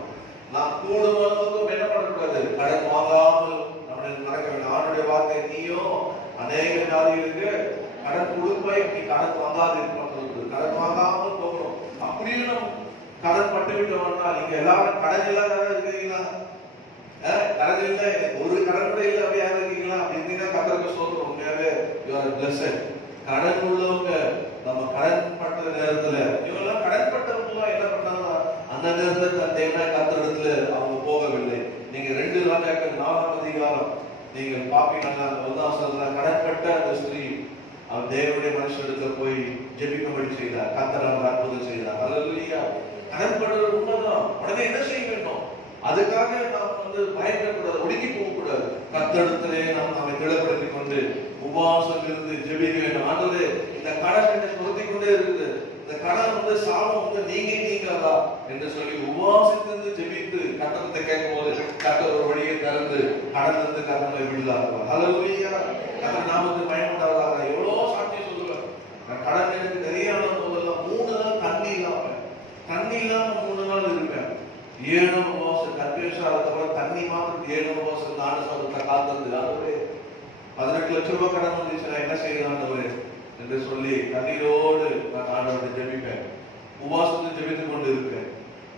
நாம் கூடும் அளவுக்கு என்ன பண்ணக்கூடாது, கடன் வாங்காமல் நம்மளுக்கு நடக்க வேண்டும். ஆண்டுடைய வார்த்தை நீயும் அநேக ஜாதிகளுக்கு கடன் கொடுப்பாய், நீ கடன் வாங்காது இருக்க, கடன் வாங்காமல் போகணும். அப்படியும் நம்ம கடன் பட்டு விட்டோம்னா நீங்க எல்லாரும் கடன் இல்லாத இருக்கிறீங்களா? கடன் இல்ல, ஒரு கடன் கூட இல்ல, அப்படி யாரும் இருக்கீங்களா? அப்படி இருந்தீங்கன்னா கர்த்தருக்கு ஸ்தோத்திரம். உண்மையாவே you are blessed. கடன் உள்ளவங்க நம்ம கடன் பட்ட நேரத்துல இவெல்லாம் கடன் பட்டவங்க என்ன பண்ணாங்க, அந்த நேரத்துல தன் தேவனாய் கர்த்தரிடத்துல அவங்க போகவில்லை. நீங்க 2 ராஜாக்கள் 4ஆம் அதிகாரம் நீங்கள் பாப்பீங்கன்னா 1ஆம் வசனத்துல கடன்பட்ட அந்த ஸ்திரீ அவன் தேவனுடைய மனுஷனிடத்துல போய் ஜெபிக்கும்படி செய்தார். கர்த்தர் அவர் அற்புதம் செய்தார். அல்லேலூயா. கடன்படுறது உண்மைதான். உடனே என்ன செய்ய வேண்டும்? அதுக்காக நாம் பயப்படக்கூடாது, ஒடுக்கி போகக்கூடாது. கர்த்தரிடத்திலே நாம் நம்மை திடப்படுத்திக் கொண்டு உபவாசம் இருந்து ஜெபிக்க வேண்டும். ஆண்டவரே இந்த கடன் என்னை துரத்திக் கொண்டே இருக்குது, இந்த கடன் சாபம் நீங்காதா என்று சொல்லி உபவாசித்து ஜெபித்து கர்த்தரை கேட்கும் போது கர்த்தர் ஒரு வழியை திறந்து கடனிலிருந்து கர்த்தரை விடுதலாக்குவார். அல்லேலூயா. கர்த்தர் நாமத்துக்கு பயன்படாததாக. எவ்வளவு சாட்சியம் சொல்லுவேன். கடன் எனக்கு நிறைய போதெல்லாம் 3 நாள் தண்ணி இல்லாம 3 நாள் இருப்பேன். 7 உபவாசம் கன்ஃபியூஷன் அதுக்கப்புறம் தண்ணி மாத்திரம் 7 உபவாசம் நாடு சொல்ற காத்தது ஆண்டவரே 18 லட்சம் ரூபாய் கடன் வந்துச்சு நான் என்ன செய்யலாம் ஆண்டவரே என்று சொல்லி கண்ணீரோடு நான் ஆண்டவரை ஜெபிப்பேன். உபவாசத்தில் ஜெபித்துக் கொண்டு இருப்பேன்.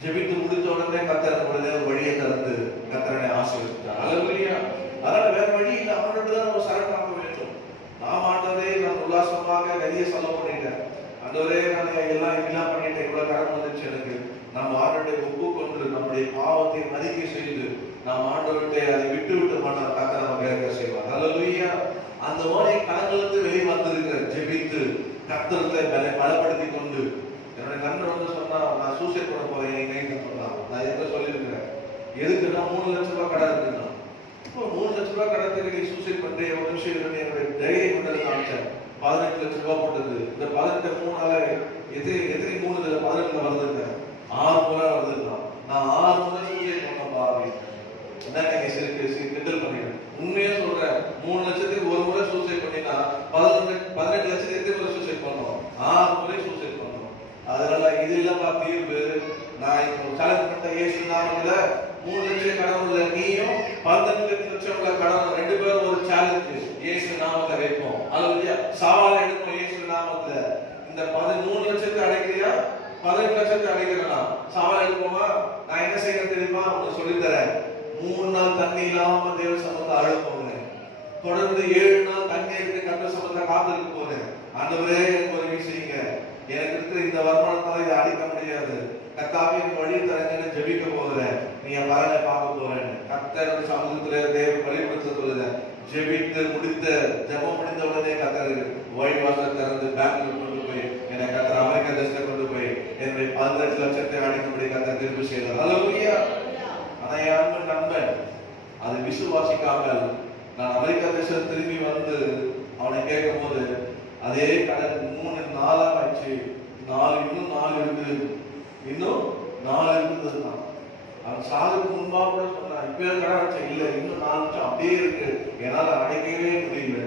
ஜெபித்து முடித்த உடனே கர்த்தர் உடனே ஒரு வழியை திறந்து கர்த்தரை ஆசீர்வதித்தார். அல்லேலூயா. அதனால வேற வழி இல்லை, அவனுக்கு தான் நம்ம சரணாக வேண்டும். நாம் ஆண்டவரே நான் உல்லாசமாக நிறைய செலவு பண்ணிட்டேன், ஆண்டவரே நான் எல்லாம் பண்ணிட்டேன், இவ்வளவு கடன் வந்துச்சு எனக்கு. நாம் ஆண்டவரை ஒப்புக்கொண்டு நம்முடைய பாவத்தை அறிக்கை செய்து நாம் ஆண்டவர்கிட்ட அதை விட்டு விட்டு பண்ண கர்த்தர் நம்ம கேட்க செய்வார். அல்லேலூயா. அந்த மாதிரி கடன்களிலிருந்து வெளியே வந்திருக்கிற ஜெபித்து கர்த்தரை பலப்படுத்தி கொண்டு என்னுடைய நண்பர் வந்து சொன்னா நான் சூசைட் பண்ண போறேன் எங்க சொன்னா நான் எங்க சொல்லியிருக்கிறேன். எதுக்குன்னா 3 லட்சம் ரூபாய் கடன் இருக்குன்னா இப்போ 3 லட்சம் ரூபாய் கடத்துக்கு நீ சூசைட் பண்றேன் ஒரு நிமிஷம் இருந்து என்னுடைய தைரியம் கொண்டது காமிச்சேன். 18 லட்சம் ரூபாய் போட்டது. இந்த 18 3 எத்தனை 3 18 வருதுங்க 6 முறை வருதுதான். நான் 6 முறை சூசைட் பண்ணப்பா அப்படின்னு என்ன நீங்க கிண்டல் பண்ணிடுறேன். உண்மையா சொல்றேன், 3 லட்சத்துக்கு ஒரு முறை சூசைட் பண்ணினா 18 லட்சத்துக்கு எத்தனை முறை சூசைட் பண்ணோம்? 6 முறை சூசைட் பண்ணோம். அதனால இது இல்லப்பா தீர்வு. நான் இப்போ சேலஞ்ச் பண்ண இயேசு நாமத்துல 3 லட்சம் கடன் உள்ள நீயும் 18 லட்சம் உள்ள கடன் 2 பேரும் ஒரு சேலஞ்ச் இயேசு நாமத்துல வைப்போம். அல்லேலூயா. சவால் எடுப்போம் இயேசு நாமத்துல. இந்த 13 லட்சத்தை அடைக்கிறியா 18 லட்சத்தை அடைக்கிறா சவால் எடுப்போமா? நான் என்ன செய்யணும் தெரியுமா? உங்களுக்கு சொல்லி தரேன். 3 நாள் தண்ணி இல்லாம தேவ சமூகத்தை அழுக போகிறேன். தொடர்ந்து 7 நாள் தண்ணி இருக்கு கர்த்தர் சமூகத்தை காத்திருக்க போறேன். ஆண்டவரே எனக்கு ஒரு விஷயங்க, எனக்கு இருக்கிற இந்த வருமானத்தால இதை அடிக்க முடியாது, கர்த்தாவே எனக்கு வழி தரங்கன்னு ஜெபிக்க போகிறேன், நீங்க பலனை பார்க்க போறேன். கர்த்தர் சமூகத்துல தேவ வழிபடுத்த சொல்லுறேன். ஜெபித்து முடித்த ஜெபம் முடிந்த உடனே கர்த்தர் வழி வாசல் திறந்து பேங்க்ல கொண்டு போய் என்னை கர்த்தர் அமெரிக்கா தேசத்தை கொண்டு போய் என்னுடைய 18 லட்சத்தை அடிக்கும்படி கர்த்தர் திருப்பி செய்தார். அல்லேலூயா. ஆனா என் நண்பன் அது விசுவாசிக்காமல் நான் அமெரிக்கா தேசம் திரும்பி வந்து அவனை கேட்கும் போது அதே கடன் 3 4 ஆச்சு. 4 இன்னும் 4 இருக்குது, இன்னும் 4 இருக்குது தான். அவன் சாதுக்கு முன்பாக கூட சொன்னான், இப்ப கடன் வச்ச இல்ல இன்னும் 4 லட்சம் அப்படியே இருக்கு, என்னால அடைக்கவே முடியல.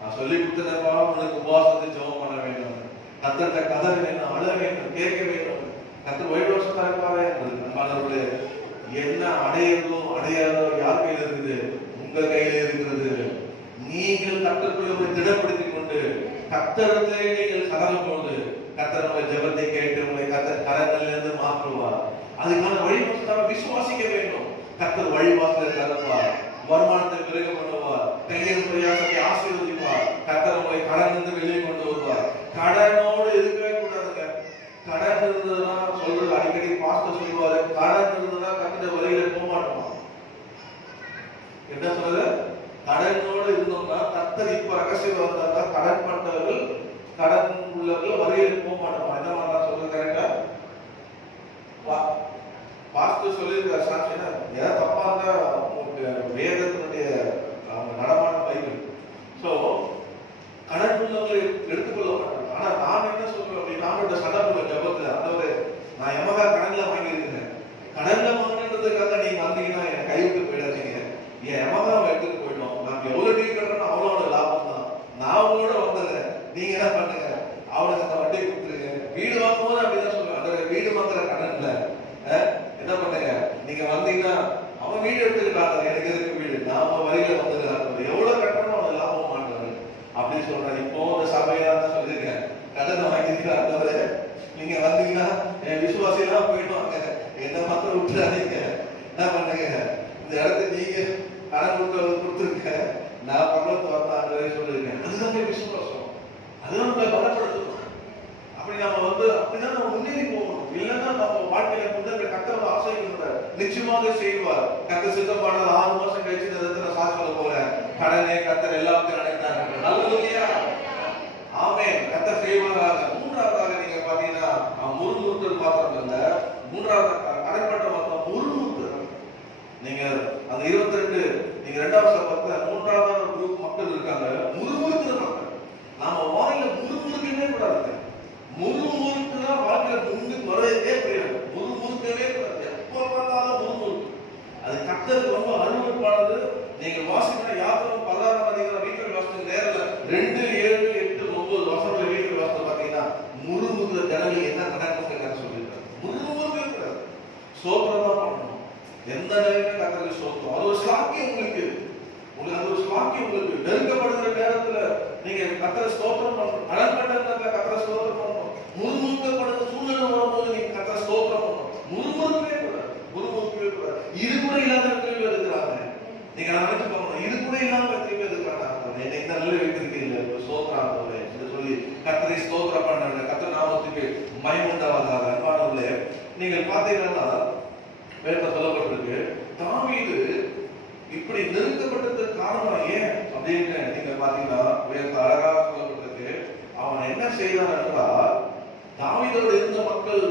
நான் சொல்லி கொடுத்ததப்பா உனக்கு உபவாசத்தை ஜெபம் பண்ண வேண்டும், கர்த்தர்ட்ட கதற வேண்டும், அழ வேண்டும், கேட்க வேண்டும். கர்த்தர் ஒயிட் வாஷ் தான் இருப்பாரே. நம்மளுடைய என்ன அடையறதோ அடையாதோ யார் கையில இருக்குது? உங்க கையில இருக்கிறது. நீங்கள் கர்த்தருக்குள்ள திடப்படுத்திக் கொண்டு கர்த்தரத்தை நீங்கள் சரணம் போது கர்த்தர் உங்கள் ஜெபத்தை கேட்டு உங்களை கர்த்தர் கரங்களில் இருந்து மாற்றுவார். அதுக்கான வழிபாடு விசுவாசிக்க வேண்டும். கர்த்தர் வழிபாட்டில் தருவார், வருமானத்தை பெருக பண்ணுவார், கையில் பிரயாசத்தை ஆசீர்வதிப்பார். கர்த்தர் உங்களை கடனிலிருந்து வெளியே கொண்டு வருவார். கடனோடு இருக்கவே கூடாதுங்க. கடன் இருந்ததுன்னா சொல்றது அடிக்கடி பாஸ்டர் சொல்லுவாரு, கடன் இருந்ததுன்னா கர்த்தர் வழியில போக மாட்டோம். என்ன சொல்றது? கடனோடு இருந்தோம்னா கர்த்தர் இப்ப ரகசியம் வந்தா கடன் பண்றவர்கள் கடன் உள்ளவர்கள் வரையில போக மாட்டோம். என்ன மாதிரி சொல்றது கரெக்டா? பாஸ்டர் சொல்லியிருக்காரு சாட்சினா ஏதாவது தப்பா இருந்தா வேதத்தினுடைய நடமான பைபிள். சோ கடன் உள்ளவங்களை எடுத்துக்கொள்ள மாட்டாங்க. ஆனா நான் என்ன சொல்றேன் அப்படி நானோட சட்டப்புள்ள ஜபத்துல அதாவது நான் எமகா கடன்ல வாங்கியிருக்கிறேன், கடன்ல வாங்கினதுக்காக நீங்க வந்தீங்கன்னா என் கைவிட்டு போயிடாதீங்க, என் எமகா எடுத்துட்டு போயிடும். நான் எவ்வளவு டீ கட்டுறேன்னு அவளோட லாபம் தான். நான் உங்களோட வந்துடுறேன், நீங்க என்ன பண்ணுங்க அவனுக்கு அந்த வட்டி கொடுத்துருங்க. வீடு வாங்கும் போது அப்படிதான் சொல்லுவேன், அந்த வீடு வாங்குற கடன்ல என்ன பண்ணுங்க நீங்க வந்தீங்கன்னா அவன் வீடு எடுத்துக்கிட்டாங்க, எனக்கு எதுக்கு வீடு, நாம வரியில வந்துடுறாங்க, எவ்வளவு கட்டணும் அவன் லாபம் மாட்டாரு அப்படின்னு சொல்றேன். இப்போ இந்த சபையா தான் சொல்லியிருக்கேன், கடனை வாங்கிக்கிறாங்க நீங்க வந்தீங்கன்னா என் விசுவாசி எல்லாம் போயிடுவாங்க, என்ன மாத்திரம் விட்டுறாதீங்க. என்ன பண்ணுங்க இந்த இடத்த நீங்க கடன் கொடுத்துருக்க, நான் பக்கத்து வரலாறு சொல்லியிருக்கேன். அதுதான் விசுவாசம், அதுதான் உங்களை பலப்படுத்தணும். அப்படி நம்ம அப்படிதான் நம்ம முன்னேறி போகணும். இல்லைன்னா நம்ம வாழ்க்கையில முதல்ல கர்த்தர் ஆசைப்படுறார், நிச்சயமாக செய்வார். கர்த்தர் சித்தமானது 6 மாசம் கழிச்சு நான் சாட்சி சொல்ல போறேன், கடனே கர்த்தர் எல்லாத்தையும் அடைத்தார். அல்லேலூயா. ஆமென். கர்த்தர் செய்வாராக. மூன்றாவதாக நீங்க பாத்தீங்கன்னா முறுமுறுத்தல் மாத்திரம் இல்ல, மூன்றாவது அடைப்பட்ட மாத்திரம் முறுமுறுத்தல். நீங்க அந்த 22 நீங்க 2வது பார்த்தா 3வது குரூப் மக்கள் இருக்காங்க, முறுமுறுக்கிற மக்கள். நாம வாயில முறுமுறுக்கவே கூடாது. முறுமுறுக்குனா வாழ்க்கையில முன்னுக்கு வரவே முடியாது. முறுமுறுக்கவே கூடாது. எப்ப பார்த்தாலும் முறுமுறுக்கு. அது கர்த்தருக்கு ரொம்ப அருவருப்பானது. நீங்க வாசிக்கிற யாத்திரை 16ஆம் அதிகாரம் வீட்டில் வாசித்து நேரில் 2, 7, 8, 9 வசனங்களை வீட்டில் வாசித்து பார்த்தீங்கன்னா முறுமுறுக்கிற ஜனங்கள் என்ன நடக்குதுன்னு சொல்லியிருக்காங்க. எந்த நிலையில கர்த்தருக்கு ஸ்தோத்திரம். அது ஒரு ஸ்லாக்கியம் உங்களுக்கு அது ஒரு ஸ்லாக்கியம் உங்களுக்கு. நெருக்கப்படுகிற நேரத்துல நீங்க கர்த்தரை ஸ்தோத்திரம் பண்ணணும். அழகப்பட்ட நேரத்துல கர்த்தரை ஸ்தோத்திரம் பண்ணணும். முறுமுறுக்கப்படுகிற சூழ்நிலை வரும்போது நீங்க கர்த்தரை ஸ்தோத்திரம் பண்ணணும். முறுமுறுக்கவே கூடாது. இது கூட இல்லாத எத்தனை பேர் இருக்கிறாங்க. நீங்க நினைச்சு பார்க்கணும், இது கூட இல்லாம எத்தனை பேர் இருக்கிறாங்க. என்ன இந்த நல்ல வைத்திருக்கீங்க ஸ்தோத்திரம் சொல்லி கர்த்தரை ஸ்தோத்திரம் பண்ண கர்த்தர் நாமத்துக்கு மகிமை உண்டாவதாக. அன்பானவர்களே, நீங்கள் பார்த்தீங்கன்னா வேதத்துல சொல்லப்பட்டிருக்கு, தாவீது இப்படி நெருக்கப்பட்டதுக்கு காரணம் ஏன் அப்படின்னு நீங்க பாத்தீங்கன்னா வேதத்துல அழகாக சொல்லப்பட்டிருக்கு. அவன் என்ன செய்தான் என்றால், தாவீதோடு இருந்த மக்கள்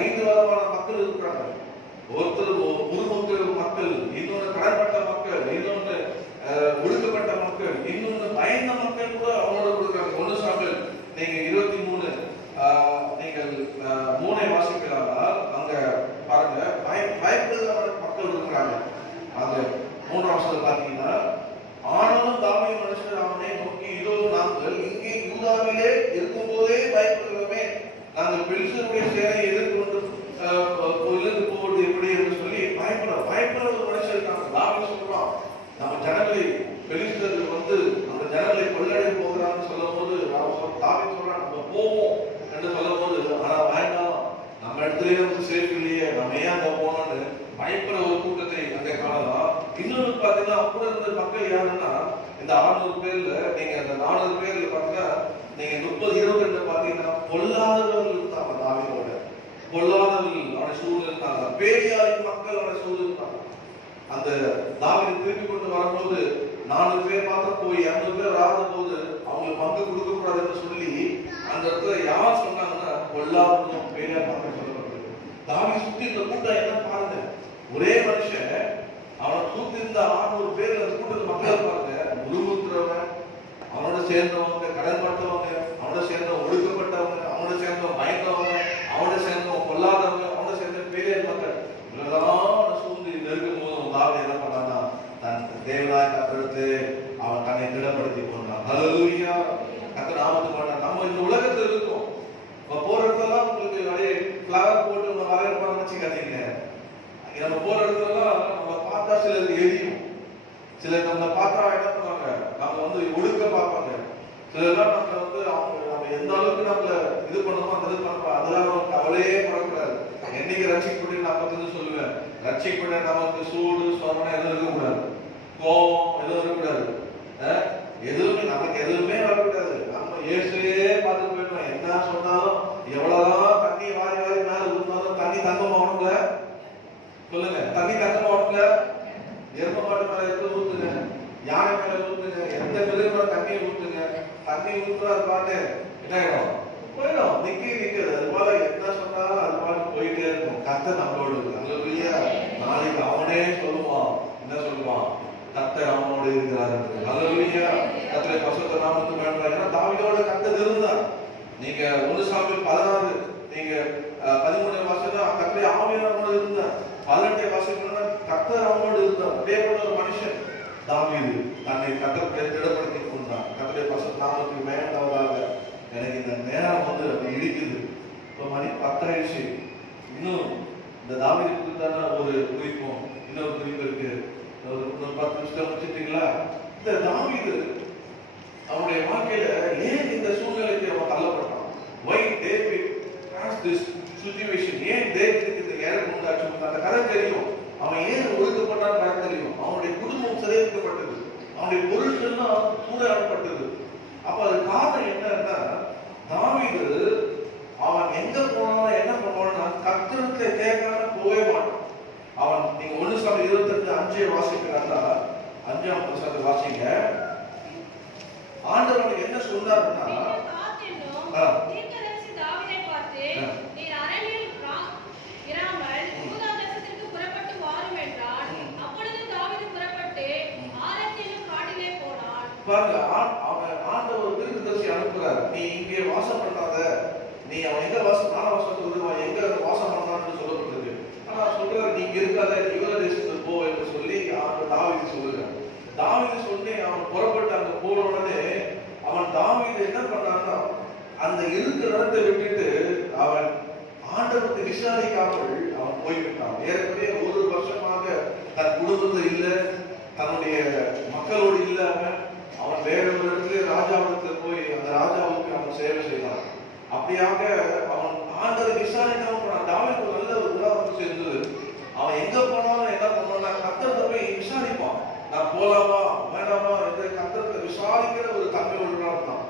5 விதமான மக்கள் இருக்கிறாங்க. ஒருத்தர் முழுமுக்கு மக்கள், இன்னொன்று கடன்பட்ட மக்கள், இன்னொன்று ஒடுக்கப்பட்ட மக்கள், இன்னொன்று பயந்த மக்கள் கூட அவங்களோட கொடுக்குறாங்க. 1 சாமுவேல் நீங்க 23 நீங்கள் 3 வாசிக்கிறார்கள். அங்க பாருங்க, பயப்படுகிற மக்கள் இருக்கிறாங்க. அந்த 3ஆம் வசனத்துல பாத்தீங்கன்னா, ஆனாலும் தாவீது மனுஷர் அவனை நோக்கி, இதோ நாங்கள் இங்கே யூதாவிலே இருக்கும் போதே பயப்படுகிறோமே, நாங்கள் பெலிஸ்தருடைய சேனையை எதிர்கொண்டு போவது எப்படி என்று சொல்லி பயப்படுற ஒரு மனுஷன் இருக்காங்க. தாவீது சொல்றான், நம்ம ஜனங்களை பெலிஸ்தர்கள் அந்த ஜனங்களை கொள்ளடை போகிறான்னு சொல்லும் போது தாவீது சொல்றான், நம்ம போவோம் என்று சொல்லும் போது, ஆனா வேண்டாம், நம்ம இடத்துலயே சேஃப் இல்லையே, நம்ம ஏன் அங்க போனோம்னு பயப்படுற ஒரு கூட்டத்தை அங்கே காணலாம். இன்னொரு பாத்தீங்கன்னா கூட இருந்த மக்கள் யாருன்னா, இந்த 600 பேர்ல நீங்க அந்த 400 பேர்ல பாத்தீங்கன்னா நீங்க 30-22 பாத்தீங்கன்னா பொல்லாதவர்கள் இருந்தாங்க. தாவீதோட பொல்லாதவர்கள் அவனை சூழ்ந்து இருந்தாங்க. பேரியாரின் மக்கள் அவனை சூழ்ந்து இருந்தாங்க. அந்த தாவீது திருப்பி கொண்டு வரும்போது 4 பேர் மாத்திரம் போய் 200 பேர் ஆடுற போது அவங்களுக்கு பங்கு கொடுக்க கூடாதுன்னு சொல்லி அந்த இடத்துல யார் சொன்னாங்கன்னா பொல்லாதவர்களும் பேரியார் மக்கள் சொல்லப்பட்டது. தாவீது சுத்தி இந்த கூட்டம் என்ன பாருங்க, ஒரே மனுஷன் அவனை சுத்தி இருந்த 600 பேர் அந்த கூட்டத்தில் மக்கள் பாருங்க, முழுமுத்துறவங்க, அவனோட சேர்ந்தவங்க, கடன் பட்டவங்க, அவனோட சேர்ந்தவங்க ஒடுக்கப்பட்டவங்க, அவனோட சேர்ந்தவங்க பயந்தவங்க, அவனோட சேர்ந்தவங்க கொல்லாதவங்க, அவனோட சேர்ந்த பேரியார் மக்கள் இவரெல்லாம் சூழ்ந்து நெருங்கும் போது தாவீது என்ன பண்ணான்னா, தன் தேவனாய் கர்த்தருக்கு அவன் தன்னை திடப்படுத்தி கொண்டான். ஹல்லேலூயா, கர்த்தர் நாமத்துக்கு கொண்டான். நம்ம இந்த உலகத்துல இருக்கோம், போற இடத்துலலாம் உங்களுக்கு அப்படியே ஃபிளவர் போட்டு உங்களை வரவேற்பான்னு வச்சுக்காதீங்க. நம்ம போற இடத்துலலாம் நம்ம பார்த்தா சிலருக்கு எரியும், சிலர் நம்மளை பார்த்தா என்ன பண்ணுவாங்க, நம்ம ஒடுக்க பார்ப்பாங்க. சிலர்லாம் நம்ம நம்ம எந்த அளவுக்கு நம்மள இது பண்ணணுமோ அந்த இது பண்ணுவோம். அதெல்லாம் நமக்கு கவலையே படக்கூடாது. என்னைக்கு ரட்சிக்கப்பட்டு நான் பத்தி சொல்லுவேன், ரட்சிக்கப்பட்ட நமக்கு சூடு சொரணை எதுவும் இருக்கக்கூடாது, கோபம் எதுவும் இருக்கக்கூடாது, எதுவுமே நமக்கு எதுவுமே வரக்கூடாது. நம்ம இயேசுவே பார்த்து போயிடணும். என்ன சொன்னாலும் எவ்வளவுதான் தண்ணி வாரி வாரி மேல ஊற்றினாலும் தண்ணி தங்கமா உடம்புல சொல்லுங்க, தண்ணி தங்கமா உடம்புல எரும மாட்டு மேல எடுத்து ஊத்துங்க, யானை மேல ஊத்துங்க, எந்த மிருகம் தண்ணியை ஊத்துங்க, தண்ணி ஊத்துறா அது பாட்டு என்ன ஆயிடும், போயிடும், நிக்குது. அது போல என்ன சொன்னாலும் அது பாட்டு போயிட்டே இருக்கும். கர்த்தர் நம்மளோடு அல்லேலூயா. நாளைக்கு அவனே சொல்லுவான், என்ன சொல்லுவான், கர்த்தர் அவனோடு இருக்கிறார். அல்லேலூயா, கர்த்தருடைய பரிசுத்த நாமத்துக்கு மகிமை. ஏன்னா தாவீதோட கர்த்தர் இருந்தார். நீங்க 1 சாமுவேல் 16 நீங்க 13 வாசகம் கர்த்தருடைய ஆவியானவரோடு இருந்தார். 18 வாசகம் கர்த்தர் அவனோடு இருந்தார். அப்படியேப்பட்ட ஒரு மனுஷன் தாவீது தன்னை கர்த்தருடைய திடப்படுத்தி கொண்டான். கர்த்தருடைய பரிசுத்த நாமத்துக்கு மகிமையாக. எனக்கு இந்த நேரம் அப்படி இடிக்குது. இப்போ மணி 10 ஆயிடுச்சு. இன்னும் இந்த தாவீது குறித்தான ஒரு குறிப்பும் இன்னொரு குறிப்பு இருக்கு. ஒரு 10 நிமிஷம் முடிச்சிட்டீங்களா? இந்த தாவீது அவனுடைய வாழ்க்கையில ஏன் இந்த சூழ்நிலைக்கு அவன் தள்ளப்பட்டான்? Why David has this situation? ஏன் தேவனுக்கு இந்த இறக்கம் உண்டாச்சு? அந்த கதை தெரியும். அவன் ஏன் ஒடுக்கப்பட்டான்னு கதை தெரியும். அவனுடைய குடும்பம் சிறைப்பிக்கப்பட்டது, அவனுடைய பொருட்கள்லாம் சூறையாடப்பட்டது. அப்ப அது காரணம் என்னன்னா, தாவீது அவன் எங்க போனாலும் என்ன பண்ணுவான்னா கர்த்தரத்தை கேட்காம போகவே மாட்டான். அவன் நீங்க 1 சாமுவேல் 28:5 வாசிக்கிறாங்கன்னா 5ஆம் வசனத்தை வாசிங்க. ஆண்டவர் என்ன சொன்னாருன்னா, தீர்க்கதரிசி தாவீதை பார்த்து, நீர் அரணியில் இராமல் யூதா தேசத்திற்கு புறப்பட்டு வாரும் என்றான். அப்பொழுது தாவீது புறப்பட்டு ஆரத்திலும் காட்டிலே போனான். பாருங்க, ஆண்டவர் தீர்க்கதரிசி அனுப்புறாரு, நீ இங்கே வாசம் பண்ணாத, நீ அவன் எங்க வாசம் 4ஆம் வசனத்துல எங்க வாசம் பண்ணான்னு சொல்லப்பட்டிருக்கு. ஆனா சொல்றாரு, நீ இங்க இருக்காத, யூதா தேசத்துக்கு போ என்று சொல்லி தாவீது சொல்லுறாரு. தாவீது சொல்லி அவன் புறப்பட்டு அங்க போன உடனே அவன் தாவீது என்ன பண்ணான்னா, அந்த இருக்கிற இடத்தை விட்டுட்டு அவன் ஆண்டவருக்கு விசாரிக்காமல் அவன் போய்விட்டான். ஏற்கனவே ஒரு தன் குடும்பத்தில் இல்ல, தன்னுடைய மக்களோடு இல்லாம அவன் வேற ஒரு இடத்துல ராஜாவிடத்துல போய் அந்த ராஜாவுக்கு அவன் சேவை செய்தான். அப்படியாக அவன் ஆண்டரை விசாரிக்காம போனான். தாவீது ஒரு நல்ல ஒரு உதாரணம் சேர்ந்தது. அவன் எங்க போனாலும் என்ன பண்ணுவான்னா கர்த்தரை போய் விசாரிப்பான். நான் போலாமா வேண்டாமா என்று கர்த்தரை விசாரிக்கிற ஒரு தன்மை உள்ளவன் தான்.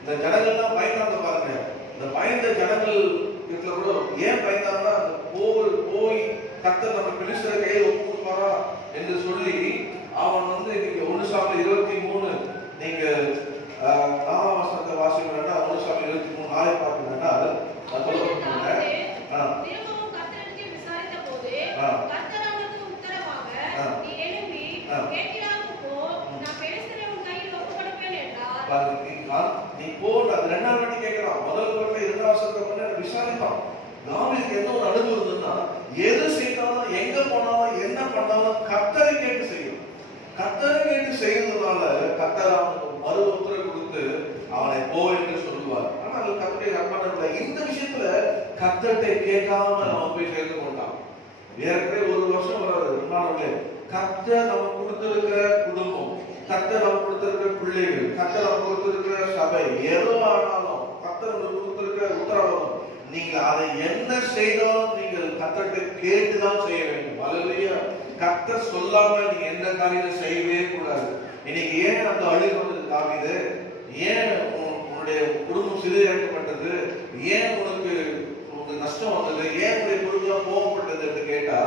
இந்த ஜனங்கள்லாம் பயந்தாங்க பாருங்க. இந்த பயந்த ஜனங்கள் இதுல கூட ஏன் பயந்தாங்கன்னா அந்த போய் கர்த்தர் நம்ம பெலிஸ்தரை கையில் ஒப்பு கொடுப்பாரா என்று சொல்லி அவன் வந்து இன்னைக்கு 1 சாமுவேல் 23 நீங்க 4ஆம் வசனத்தை வாசிக்கிறேன்னா 1 சாமுவேல் 23 நாளை பார்க்கிறேன்னா நான் சொல்லப்பட்டிருக்கேன். திரும்பவும் கர்த்தரிடத்தை விசாரித்தபோது கர்த்தர் அவனுக்கு உத்தரவாக, நீ எழும்பி கேகிலாவுக்கு போ, நான் பெலிஸ்தரை உன் கையில் ஒப்புக்கொடுப்பேன் என்றார். நீ போ. அது ரெண்டாவது வாட்டி கேட்கிறான். முதல் வாட்டி 2ஆம் வசனத்தை பண்ண விசாரித்தான். தாவீதுக்கு என்ன ஒரு அனுபவம் இருந்ததுன்னா, எது செய்தாலும் எங்க போனாலும் என்ன பண்ணாலும் கர்த்தரை கேட்டு செய்யும். கர்த்தரை கேட்டு செய்யறதுனால கர்த்தர் அவனுக்கு மறு உத்தரவு கொடுத்து அவனை போ என்று சொல்லுவார். ஆனால் கர்த்தரை அர்ப்பணம் இந்த விஷயத்துல கர்த்தரை கேட்காம அவன் போய் சேர்ந்து கொண்டான். ஏற்கனவே 1 வருஷம் வராது. கர்த்தர் நம்ம கொடுத்திருக்கிற குடும்பம், கர்த்தர் நம்ம கொடுத்திருக்கிற பிள்ளைகள், கர்த்தர் நம்ம கொடுத்திருக்கிற சபை, எதோ ஆனாலும் கர்த்தர் நமக்கு கொடுத்திருக்கிற உத்தரவாதம், நீங்க அதை என்ன செய்தாலும் நீங்கள் கர்த்தரை கேட்டுதான் செய்ய வேண்டும். அல்லேலூயா. கர்த்தர் சொல்லாம நீங்க எந்த காரியத்தை செய்யவே கூடாது. இன்னைக்கு ஏன் அந்த அழுகை வந்தது தாவீது? ஏன் உன்னுடைய குடும்பம் சிதறடிக்கப்பட்டது? ஏன் உனக்கு நஷ்டம் வந்தது? ஏன் உன்னுடைய குடும்பம் கோபப்பட்டது என்று கேட்டா,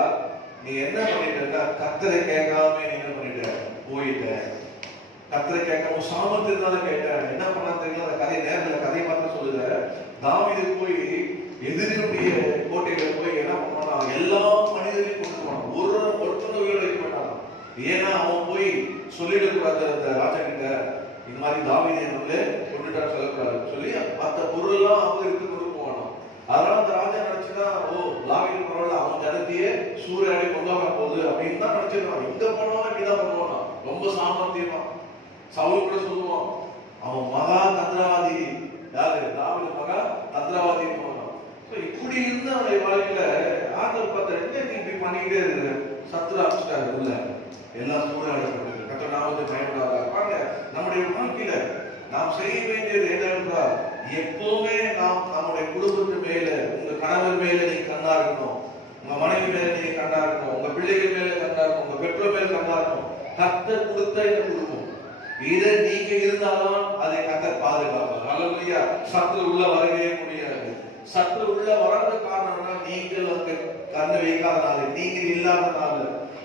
நீ என்ன பண்ணிட்ட? கர்த்தரை கேட்காம நீ என்ன பண்ணிட்ட? போயிட்ட. கர்த்தரை கேட்காம சாமர்த்தியத்தால கேட்ட. என்ன பண்ண தெரியல. அந்த கதை நேரத்தில் கதை மாத்திரம் சொல்லுத. தாவீது போய் எதிரியுடைய கோட்டையில போய் என்ன பண்ணா, எல்லா மனிதரையும் கொண்டுவான். ஒருத்தர் உயிரோட இருக்க மாட்டான். ஏன்னா அவன் போய் சொல்லிடக்கூடாது அந்த ராஜா கிட்ட, இந்த மாதிரி தாவீதை நம்மளே கொண்டுட்டா சொல்லக்கூடாது சொல்லி மற்ற பொருள் எல்லாம் அவங்க எடுத்து கொண்டு போவானோ. அதனால அந்த ராஜா நினைச்சுன்னா, ஓ தாவீது பரவாயில்ல, அவன் ஜனத்தையே சூறையாடி கொண்டாட போகுது அப்படின்னு தான் நினைச்சிருக்கான். எங்க போனாலும் இப்படிதான் பண்ணுவானா. ரொம்ப சாமர்த்தியமா. சவுல் கூட சொல்லுவான், அவன் மகா தந்திரவாதி. யாரு? தாவீது மகா தந்திரவாதி. இப்படி இருந்த அவனுடைய வாழ்க்கையில ஆண்டவர் பார்த்த என்ன இப்படி பண்ணிக்கிட்டே இருக்கு, சத்துரு அமிச்சிட்டாரு உள்ள, எல்லாம் சூழலாடப்பட்டது. கர்த்தர் நாமத்தை பயன்படாத பாருங்க. நம்முடைய வாழ்க்கையில நாம் செய்ய வேண்டியது என்னவென்றால், எப்பவுமே நாம் நம்முடைய குடும்பத்து மேல, உங்க கணவர் மேல நீங்க கண்ணா இருக்கணும், உங்க மனைவி மேல நீங்க கண்ணா இருக்கணும், உங்க பிள்ளைகள் மேல கண்ணா இருக்கணும், உங்க பெற்றோர் மேல கண்ணா இருக்கணும். கர்த்தர் கொடுத்த இந்த குடும்பம், இதை நீங்க இருந்தாலும் அதை கர்த்தர் பாதுகாப்பார். அல்லேலூயா. சத்துரு உள்ள வரவே முடியாது. சத்துரு உள்ள வராத காரணம்னா நீங்கள் அங்க கண்ணு வைக்காதனால, நீங்க இல்லாதனால.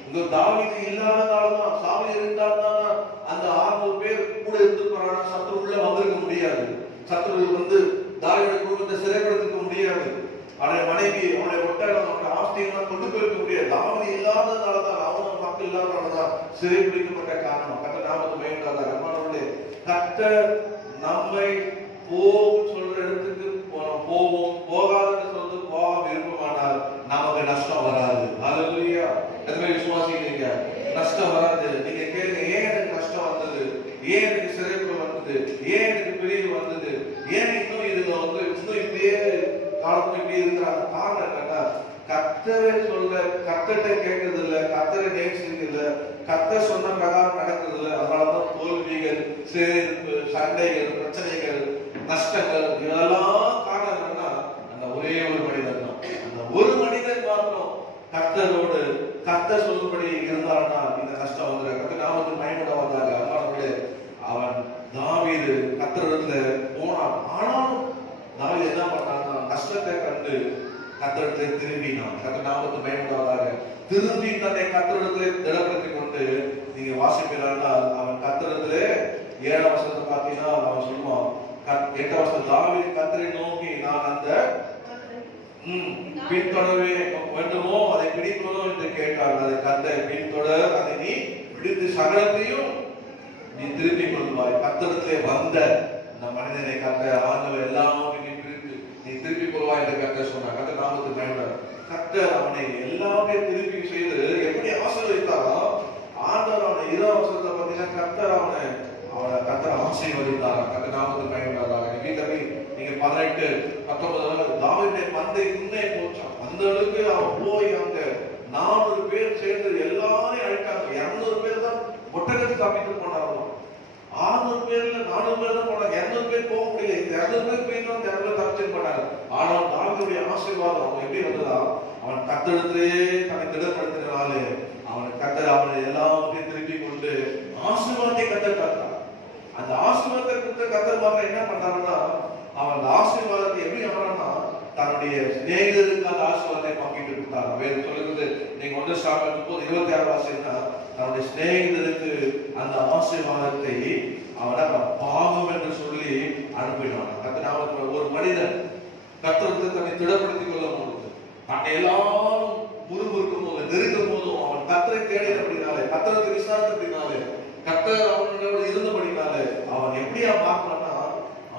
உங்க தாவீது இல்லாதனாலதான், சாமி இருந்தால்தான் அந்த 600 பேர் கூட இருந்துப்பாங்கன்னா சத்துரு உள்ள வந்திருக்க முடியாது. சத்துரு வந்து தாவீது குடும்பத்தை சிறைப்படுத்திக்க முடியாது. அவனுடைய மனைவி, அவனுடைய ஒட்டகம், அவனுடைய ஆஸ்தியெல்லாம் கொண்டு போயிருக்க முடியாது. தாவீது இல்லாதனாலதான், அவனும் மக்கள் இல்லாதனாலதான் சிறைப்பிடிக்கப்பட்ட காரணம். கர்த்தர் நாமத்தை பயன்படாத அம்மானவர்களே, கர்த்தர் நம்மை போகும் சொல்ற இடத்துக்கு போவோம், போகாதுன்னு சொல்றது போகாம இருப்போமானால் நமக்கு நஷ்டம் வராது. அல்லேலூயா. எத்தனை விசுவாசிக்கிறீங்க? நஷ்டம் வராது. நீங்க கேளுங்க, ஏன் எனக்கு நஷ்டம் வந்தது, ஏன் எனக்கு சிறைப்பு வந்தது, ஏன் எனக்கு பிரிவு வந்தது, ஏன் இன்னும் இதுல வந்து இன்னும் இப்படியே காலத்துல இப்படி இருக்கிறாங்க. காரணம் என்னன்னா, கர்த்தரை சொல்ல, கர்த்தரை கேட்கறது இல்ல, கர்த்தரை நேசிக்கிறது இல்ல, கர்த்தர் சொன்ன பிரகாரம் நடக்கிறது இல்ல. அதனாலதான் தோல்விகள், சிறைப்பு, சண்டைகள், பிரச்சனைகள், நஷ்டங்கள், இதெல்லாம் காரணம் என்னன்னா அந்த ஒரே ஒரு மனிதன் தான். அந்த ஒரு மனிதன் மாத்திரம் கர்த்தரோடு கர்த்தர் சொல்லும்படி இருந்தான்னா இந்த நஷ்டம் வந்து கர்த்தர் நாமத்துக்கு பயன்படாததாக. அம்மாவர்களே, அவன் தாவீது கர்த்தரிடத்துல போனான். ஆனாலும் தாவீது என்ன பண்ணான்னா, நஷ்டத்தை கண்டு கர்த்தரிடத்துல திரும்பினான். கர்த்தர் நாமத்துக்கு பயன்படாததாக திரும்பி தன்னை கர்த்தரிடத்துல திடப்படுத்திக் கொண்டு நீங்க வாசிப்பீர்கள். அவன் கர்த்தரிடத்துல 7ஆம் வசனத்தை பார்த்தீங்கன்னா அவன் சொல்லுவான், 8ஆம் வசனம், தாவீது கர்த்தரை நோக்கி, நான் அந்த பின்தொடரவே வேண்டுமோ அதை பிடிக்கணும் என்று கேட்டார். அதை கர்த்தரை பின்தொடர், அதை நீ பிடித்து சகலத்தையும் நீ திருப்பிக் கொள்வாய். கர்த்தரிடத்திலே வந்த அந்த மனிதனை கர்த்தர் ஆண்டவர் எல்லாமே நீ பிடித்து நீ திருப்பிக் கொள்வாய் என்று கர்த்தர் சொன்னார். கர்த்தர் நாமத்துக்கு பயன்படார். கர்த்தர் அவனை எல்லாமே திருப்பி செய்து எப்படி ஆசீர்வதித்தாரோ, ஆண்டவர் அவனை 20ஆம் வசனத்தை பார்த்தீங்கன்னா கர்த்தர் அவனை கர்த்தர் ஆசீர்வதித்தார். கர்த்தர் நாமத்துக்கு பயன்படாதாக. வீட்டுல போய் நீங்க 18, 19 தாவீதுடைய மந்தை முன்னே போச்சான். அந்த அளவுக்கு அவன் போய் அங்க 400 பேர் சேர்ந்து எல்லாரையும் அழைக்காங்க. 200 பேர் தான் ஒட்டகத்தை தப்பித்து போனாங்க. 600 பேர்ல 400 பேர் தான் போனாங்க. 200 பேர் போக முடியல. இந்த 200 பேர் போய் தான் 200 பேர் தப்பிச்சு போனாங்க. ஆனால் தாவீதுடைய ஆசீர்வாதம் அவன் எப்படி வந்ததா? அவன் கர்த்தரிடத்திலே தன்னை திடப்படுத்தினாலே அவன் கர்த்தர் அவனை எல்லாத்தையும் திருப்பி கொண்டு ஆசீர்வாதத்தை கர்த்தர் தந்தார். அந்த ஆசீர்வாதத்தை கொடுத்த கர்த்தர் மாத்திரம் என்ன பண்ணாருன்னா, அவன் அந்த ஆசீர்வாதத்தை எப்படி ஆனான்னா தன்னுடைய சிநேகிதருக்கு அந்த ஆசீர்வாதத்தை பங்கிட்டு கொடுத்தார். வேறு சொல்லுறது நீங்க 1 சாமுவேல் 30:26 வாசினா தன்னுடைய சிநேகிதருக்கு அந்த ஆசீர்வாதத்தை அவனை பாவம் என்று சொல்லி அனுப்பினான். கர்த்தர் ஒரு மனிதன் கர்த்தருக்கு தன்னை திடப்படுத்திக் கொள்ள போது தன்னை எல்லாரும் முறுமுறுக்கும் போது நெருக்கும் போதும் அவன் கர்த்தரை தேடினபடினாலே, கர்த்தருக்கு விசாரித்தபடினாலே, கர்த்தர் அவனோட இருந்தபடினாலே அவன் எப்படியா மாறினான்னா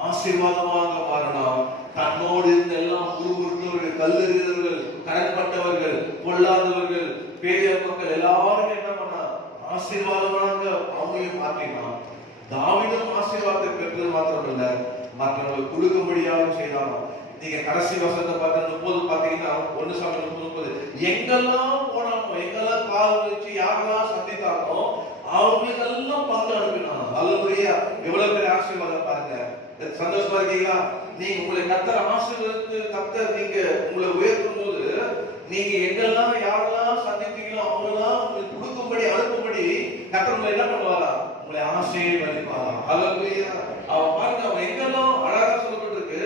ஆசீர்வாதமாக மாறினான். தன்னோடு இருந்த எல்லாம் முறுமுறுத்தவர்கள், கல்லெறிந்தவர்கள், கடன்பட்டவர்கள், பொல்லாதவர்கள், பேரியார் மக்கள் எல்லாரும் என்ன பண்ணா ஆசீர்வாதமாக அவங்களையும் மாற்றினான். தாவீதும் ஆசீர்வாதத்தை பெற்றது மாத்திரமல்ல, மற்றவர்கள் கொடுக்கும்படியாக செய்தான். நீங்க கடைசி வசனத்தை பார்த்து 30 பாத்தீங்கன்னா 1 சாமுவேல் 30 எங்கெல்லாம் போனானோ, எங்கெல்லாம் கால் வச்சு யாரெல்லாம் சந்தித்தானோ அவங்களுக்கு எல்லாம் பங்கு அனுப்பினான். அல்லேலூயா! எவ்வளவு பெரிய ஆசீர்வாதம் பாருங்க. சந்தோஷமா இருக்கீங்களா? நீங்க உங்களை கர்த்தர் ஆசீர்வதித்து கர்த்தர் நீங்க உங்களை உயர்த்தும் போது நீங்க எங்கெல்லாம் யாரெல்லாம் சந்தித்தீங்களோ அவங்கெல்லாம் உங்களுக்கு கொடுக்கும்படி அனுப்பும்படி கர்த்தர் உங்களை என்ன பண்ணுவாரா? உங்களை ஆசீர்வதிப்பாரா? அல்லேலூயா! அவன் பாருங்க, அவன் எங்கெல்லாம் அழகா சொல்லப்பட்டிருக்கு,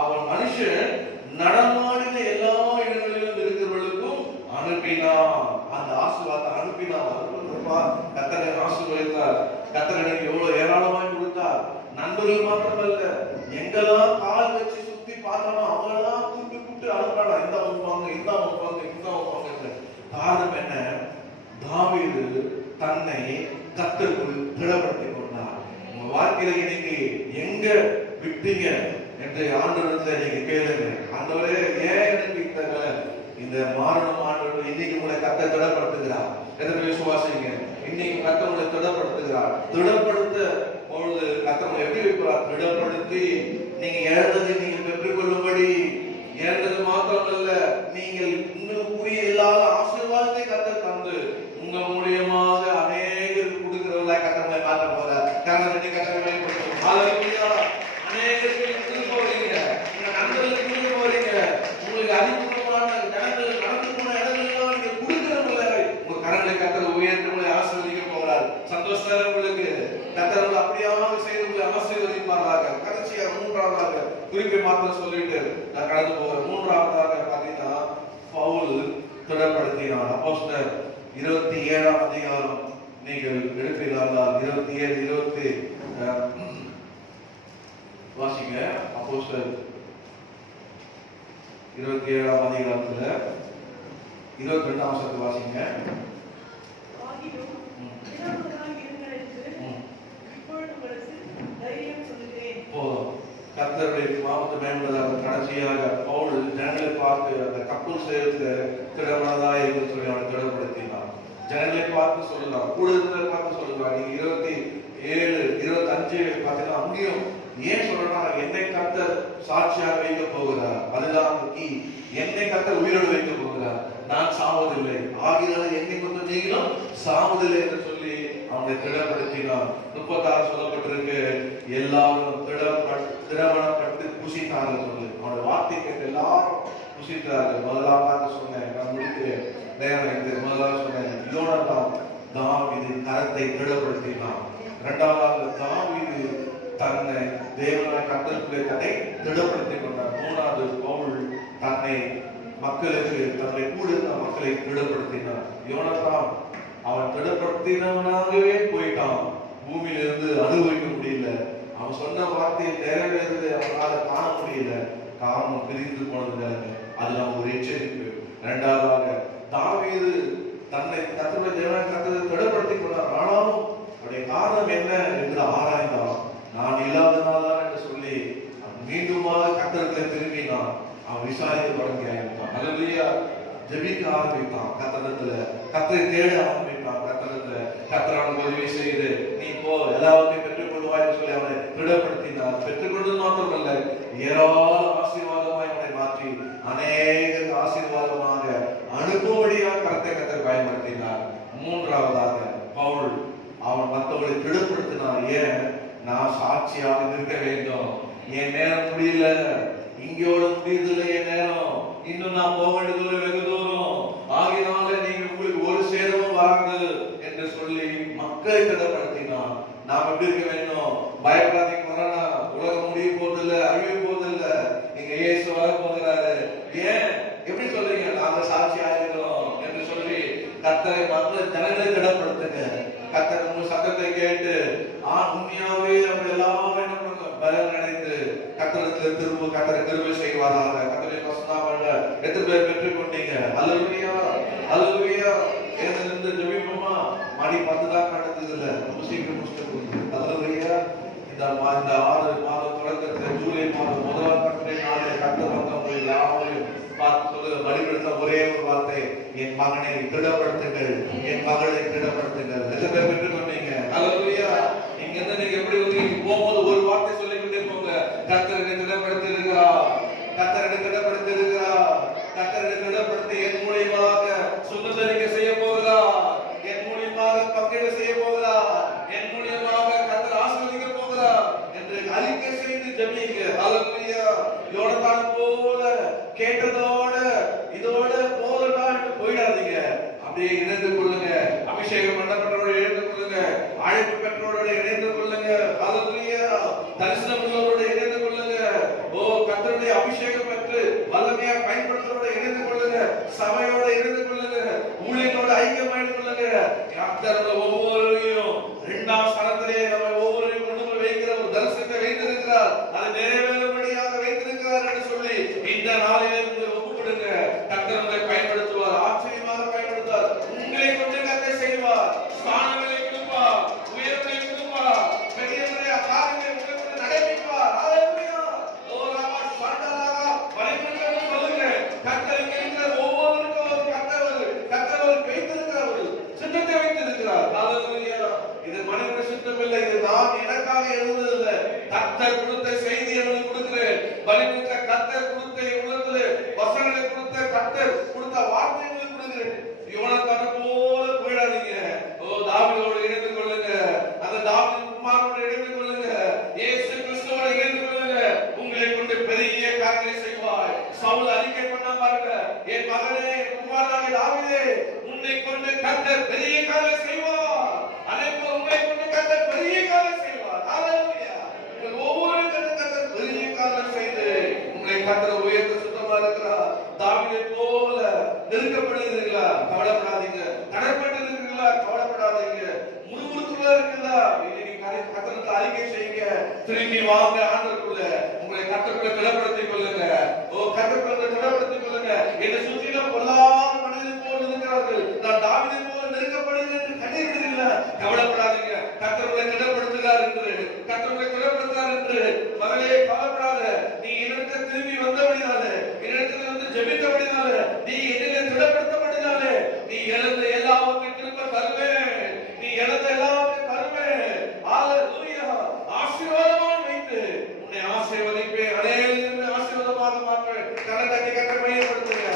அவன் மனுஷன் நடமாடின எல்லா இடங்களிலும் இருக்கிறவர்களுக்கும் அனுப்பினான். அந்த ஆசீர்வாதத்தை அனுப்பினான். கர்த்தரை ஆசீர்வதித்தார். கர்த்தர் எவ்வளவு ஏராளமாய் கொடுத்தார். நண்பர்கள் மாத்திரமல்ல, எங்கெல்லாம் கால் வச்சு சுத்தி பார்த்தானோ அவங்கெல்லாம் கூப்பிட்டு அனுப்பினானா, இந்த வைப்பாங்க, இந்த வைப்பாங்க, இந்த வைப்பாங்க. காரணம் என்ன? தாவீது தன்னை கர்த்தருக்குள் திடப்படுத்திக் கொண்டார். உங்க வாழ்க்கையில இன்னைக்கு எங்க விட்டீங்க என்று ஆண்டவரிடத்துல நீங்க கேளுங்க. ஆண்டவரே, ஏன் எனக்கு இந்த மாரணம் ஆண்டவர் இன்னைக்கு உங்களை கர்த்தர் திடப்படுத்துகிறார். எத்தனை விசுவாசிங்க? இன்னைக்கு கர்த்தர் உங்களை திடப்படுத்துகிறார். திடப்படுத்த பொழுது கர்த்தர் உங்களை எப்படி வைக்கிறார்? திடப்படுத்தி நீங்க இழந்ததை நீங்க பெற்றுக்கொள்ளும்படி, இழந்தது மாத்திரமல்ல, நீங்கள் உங்களுக்குரிய இல்லாத ஆசீர்வாதத்தை கர்த்தர் தந்து உங்க மூலியமாக அநேகருக்கு கொடுக்கிறவர்களாய் கர்த்தர் உங்களை மாற்ற போறார். கர்த்தரை கர்த்தரை மேம்படுத்தும். ஹல்லேலூயா! அநேகருக்கு கொடுக்க போறீங்க, உங்க நண்பர்களுக்கு கொடுக்க போறீங்க, உங்களுக்கு அறிமுகமான ஜனங்கள் நடந்து போன இடங்களெல்லாம் நீங்க கொடுக்கிறவர்களாய் உங்க கரங்களை கர்த்தர் உயர்த்தி உங்களை ஆசீர்வதிக்க போறார். சந்தோஷம் உங்களுக்கு. கர்த்தர் அப்படியாக செய்து உங்களை ஆசீர்வதிப்பாராக. கடைசியா 3ஆவதாக குறிப்பை மாத்திரம் சொல்லிட்டு நான் கடந்து போகிறேன். 3ஆவதாக பாத்தீங்கன்னா பவுல் திடப்படுத்தினார். அப்போஸ்தலர் 27ஆம் அதிகாரம் நீங்கள் எடுப்பீர்களா? 27 20 வாசிங்க. அப்போஸ்தலர் 27ஆம் அதிகாரத்துல 22ஆம் வசனத்தை வாசிங்க. கர்த்தருடைய நாமத்தை மேம்படுவதாக கடைசியாக பவுல் ஜனங்களை பார்த்து அந்த கப்பல் செய்யறது திடமனதா என்று சொல்லி அவனை திடப்படுத்தினான். ஜனங்களை பார்த்து சொல்லலாம், கூட இருக்கிற பார்த்து சொல்லலாம். நீங்க 27 25 பார்த்தீங்கன்னா அங்கேயும் ஏன் சொல்றாங்க? என்னை கர்த்தர் சாட்சியாக வைக்க போகிறார். அதுதான் கீ. என்னை கர்த்தர் உயிரோடு வைக்க போகிறார். நான் சாவதில்லை, ஆகினால என்னை கொண்டு நீங்களும் சாவதில்லை என்று சொல்லி அவனை திடப்படுத்தினான். 36 சொல்லப்பட்டிருக்கு, எல்லாரும் திடப்பட்டு புசித்தார்கள் சொல்லு. அவனுடைய வார்த்தை கேட்டு எல்லாரும் புசித்தார்கள். முதலாவதாக சொன்னேன், நான் முடிக்கிறேன் நேரம் என்று முதலாவது சொன்னேன், யோனத்தான் தாவீது கரத்தை திடப்படுத்தினான். இரண்டாவதாக தாவீது தன்னை தேவனாய் கர்த்தருக்குள்ளே தன்னை திடப்படுத்திக் கொண்டார். 3வது பவுல் தன்னை மக்களுக்கு தன்னை கூட இருந்த மக்களை திடப்படுத்தினார். யோனத்தான் அவன் திடப்படுத்தினவனாகவே போயிட்டான். பூமியிலிருந்து அனுபவிக்க முடியல. அவன் சொன்ன வார்த்தையை நிறைவேறது அவனால காண முடியல. காரணம் பிரிந்து போனது. அது நம்ம ஒரு எச்சரிப்பு. இரண்டாவதாக தாவீது தன்னை கர்த்தருடைய தேவனாய் கர்த்தரை திடப்படுத்திக் கொண்டார். ஆனாலும் அவருடைய காரணம் என்ன என்று ஆராய்ந்தான். நான் இல்லாதனால்தான் என்று சொல்லி மீண்டுமாக கர்த்தருக்குள்ளே திரும்பினான். அவன் விசாரிக்க தொடங்கி ஆரம்பித்தான். அல்லேலூயா! ஜெபிக்க ஆரம்பித்தான். கர்த்தரிடத்துல கர்த்தரை தேட ஆரம்பித்தான். கர்த்தரிடத்துல கர்த்தர் அவனுக்கு உதவி செய்து நீ போ, எல்லாவற்றையும் பெற்றுக் கொள்வாய் என்று சொல்லி அவனை திடப்படுத்தினார். பெற்றுக்கொண்டது மாத்திரமல்ல, ஏராள ஆசீர்வாதமாய் அவனை மாற்றி அநேக ஆசீர்வாதமாக அனுப்பும்படியாக கர்த்தரை அவன் மற்றவர்களை திடப்படுத்தினான். ஏன்? நான் சாட்சியாக இருக்க வேண்டும். என் நேரம் முடியல, இங்கோட முடியதில்லை என் நேரம், இன்னும் நான் போக வேண்டிய தூரம் வெகு தூரம், ஆகினால நீங்க உங்களுக்கு ஒரு சேதமும் வராது என்று சொல்லி மக்களை திடப்படுத்தினான். நாம் எப்படி இருக்க வேண்டும்? பயப்படாதீங்க, கொரோனா உலகம் முடிய போதில்லை, அழிய போதில்லை, நீங்க இயேசு வர போகிறாரு. ஏன் எப்படி சொல்றீங்க? நாங்க சாட்சியா இருக்கிறோம் என்று சொல்லி கர்த்தரை மற்ற ஜனங்களை திடப்படுத்துங்க. கர்த்தர் உங்க சத்தத்தை கேட்டு உண்மையாவே நம்ம எல்லாமே பலன் அடைந்து கர்த்தரத்தில் திரும்ப கர்த்தரை கிருபை செய்வாராக. கர்த்தரை வசனமாக எத்தனை பேர் பெற்றுக் கொண்டீங்க? அல்லேலூயா, அல்லேலூயா. ஏதிலிருந்து ஜெபிப்போமா? மணி 10 தான் கடந்தது இல்ல, ரொம்ப சீக்கிரம் முடிச்சுட்டு. அல்லேலூயா. இந்த 6 மாதம் தொடக்கத்தை ஜூலை மாதம் முதல் நாளே கர்த்தர் வந்தவங்க யாரையும் பார்த்து சொல்லுங்க, வழிபடுத்த ஒரே ஒரு வார்த்தை, என் மகனை திடப்படுத்துங்கள், என் மகளை திடப்படுத்துங்கள். எத்தனை பேர் பெற்றுக் கொண்டீங்க? அல்லேலூயா. இங்க இருந்து நீங்க எப்படி வந்து போகும்போது ஒரு வார்த்தை சொல்லிக்கிட்டே போங்க, கர்த்தரை திடப்படுத்தி இருக்கிறார், கர்த்தரை திடப்படுத்தி இருக்கிறார், கர்த்தரை திடப்படுத்தி என் மூலியமாக சுதந்திரிக்க செய்ய போகிறார், என் மூலியமாக பங்கிட செய்ய போகிறார், என் மூலியமாக கர்த்தர் ஆசீர்வதிக்க போகிறார் என்று அறிக்கை செய்து ஜெபிங்க. அல்லேலூயா. யோனத்தான் போல கேட்டதோட இதோட போதடா என்று போயிடாதீங்க. அப்படியே இணைந்து கொள்ளுங்க. அபிஷேகம் பண்ணப்பட்டவரோட இணைந்து கொள்ளுங்க. அழைப்பு பெற்றவரோட இணைந்து கொள்ளுங்க. அல்லேலூயா. தரிசனம் உள்ளவரோட இணைந்து கொள்ளுங்க. ஓ, கர்த்தருடைய அபிஷேகம் பெற்று வல்லமையா பயன்படுத்துறவரோட இணைந்து கொள்ளுங்க. சபையோட இணைந்து கொள்ளுங்க. ஊழியர்களோட ஐக்கியமாயிட்டு கொள்ளுங்க. கர்த்தர் ஒவ்வொருவரையும் 2ஆம் ஸ்தானத்திலே நம்ம ஒவ்வொருவரையும் கொண்டு போய் வைக்கிற ஒரு தரிசனத்தை வைத்திருக்கிறார். அதை நிறைவேறும்படியாக வைத்திருக்கிறார் என்று சொல்லி இந்த நாளிலே உங்களை ஒப்புக்கொடுங்க. கர்த்தர் உங்களை பயன்படுத்துவார், ஆச்சரியமாக பயன்படுத்துவார். உங்களை கொண்டு கர்த்தர் செய்வார், ஸ்தானங்களை கொடுப்பார், உயர்வை கொடுப்பார், பெரிய பெரிய காரியங்களை உங்களை கொண்டு நடப்பிப்பார். அல்லேலூயா. ஓ ராமா ஸ்பண்டலாக பரிபூரணமாக சொல்லுங்க. கர்த்தர் இங்கே இருக்கிற ஒவ்வொருவருக்கும் கர்த்தர் வைத்திருக்கிறார், ஒரு சித்தத்தை வைத்திருக்கிறார். அல்லேலூயா. இது மனிதனுடைய சித்தம் இல்லை, இது நான் எனக்காக எழுதுவதில்லை. கர்த்தர் கொடுத்த செய்தி எனக்கு கொடுக்கிறேன். பலிபீட கர்த்தர் கொடுத்த உள்ளத்திலே வசனங்களை கொடுத்த கர்த்தர் கொடுத்த வார்த்தைகளை கொடுக்கிறேன். யோனத்தானை போல போயிடாதீங்க. ஓ, தாவீதோடு இணைந்து கொள்ளுங்க. அந்த தாவீது குமாரனோடு இணைந்து கொள்ளுங்க. இயேசு கிறிஸ்துவோடு இணைந்து கொள்ளுங்க. உங்களை கொண்டு பெரிய காரியங்களை செய்வார். சவுல் அறிக்கை பண்ண பாருங்க, என் மகனே, என் குமாரனாகிய தாவீதே, உன்னை கொண்டு கர்த்தர் பெரிய காரியங்களை செய்வார். அதேபோல உங்களை கொண்டு கர்த்தர் பெரிய காரியங்களை செய்வார். அல்லேலூயா. ஒவ்வொரு கர்த்தர் பெரிய காரியம் செய்து உங்களை கர்த்தர் உயர்த்த சுத்தமா இருக்கிறார். தாவீதை போல நெருக்கப்படுகிறீர்களா? கவலைப்படாதீங்க. தடைப்பட்டு இருக்கிறீர்களா? கவலைப்படாதீங்க. முறுமுறுத்துள்ளா இருக்கிறதா? இன்னைக்கு கர்த்தருக்கு அறிக்கை செய்யுங்க. திரும்பி வாங்க ஆண்டவருக்குள்ள. உங்களை கர்த்தருக்குள்ள திடப்படுத்திக் கொள்ளுங்க. ஓ, கர்த்தருக்குள்ள திடப்படுத்திக் கொள்ளுங்க. என்னை சுற்றிலும் பொல்லாத மனிதர்கள் போல் இருக்கிறார்கள், நான் தாவீதை போல நெருக்கப்படுகிறேன் என்று கண்ணீர் விடுகிறீர்களா? கவலைப்படாதீங்க. கர்த்தருக்குள்ள திடப்படுத்துகிறார் என்று, கர்த்தருக்குள்ள திடப்படுத்துகிறார் என்று மகளே கவலைப்படாத. நீ என்னிடத்தில் திரும்பி வந்தபடினாலே, என்னிடத்தில் வந்து ஜெபித்தபடினாலே, நீ என்னிலே திடப்படுத்தபடினாலே, நீ இழந்த எல்லாவற்றையும் திரும்ப தருவேன். நீ இழந்த எல்லாவற்றையும் தருவேன். அல்லேலூயா. ஆசீர்வாதமாக வைத்து உன்னை ஆசீர்வதிப்பேன். அநேகரை ஆசீர்வாதமாக மாற்றுவேன். கரத்தட்டி கர்த்தரை மையப்படுத்துங்க.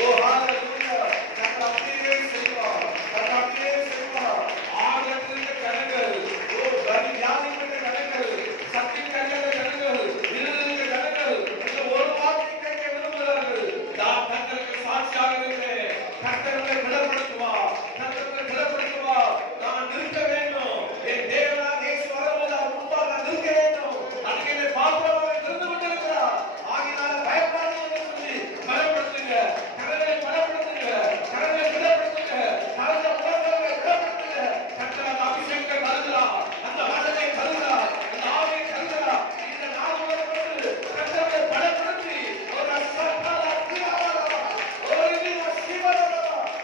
ஓ, அல்லேலூயா. கர்த்தர் அப்படியே செய்வார், கர்த்தர் அப்படியே செய்வார். ஆகத்திற்கு கணங்கள், ஓ, பலி தியானிக்கிற கணங்கள், சக்தி கணங்கள், இருதய கணங்கள், இந்த ஒரு வார்த்தை கேட்க விரும்புகிறார்கள். நான் கர்த்தருக்கு சாட்சியாக இருக்கிறேன். கர்த்தரை திடப்படுத்துவார், கர்த்தரை திடப்படுத்துவார். நான் நிற்க வேண்டும். என் தேவனாகிய இயேசு வரும்போது அவர் முன்பாக நான் நிற்க வேண்டும். அதுக்கு என்னை பாத்திரமாக திறந்து கொண்டிருக்கிறார். ஆகினால பயப்படாதீங்க என்று சொல்லி பலப்படுத்துங்க. கரங்களை பலப்படுத்துங்க. கரங்களை திடப்படுத்துங்க. கரங்களை உணர்வுகளை திடப்படுத்துங்க. கர்த்தர் அபிஷேகத்தை தருகிறார், அந்த வல்லமை தருகிறார், அந்த ஆவியை தருகிறார். இந்த நாள் முழுவதும் கர்த்தரை பலப்படுத்தி ஒரு அஸ்தபால அத்தியாவரா ஒரு சிவரா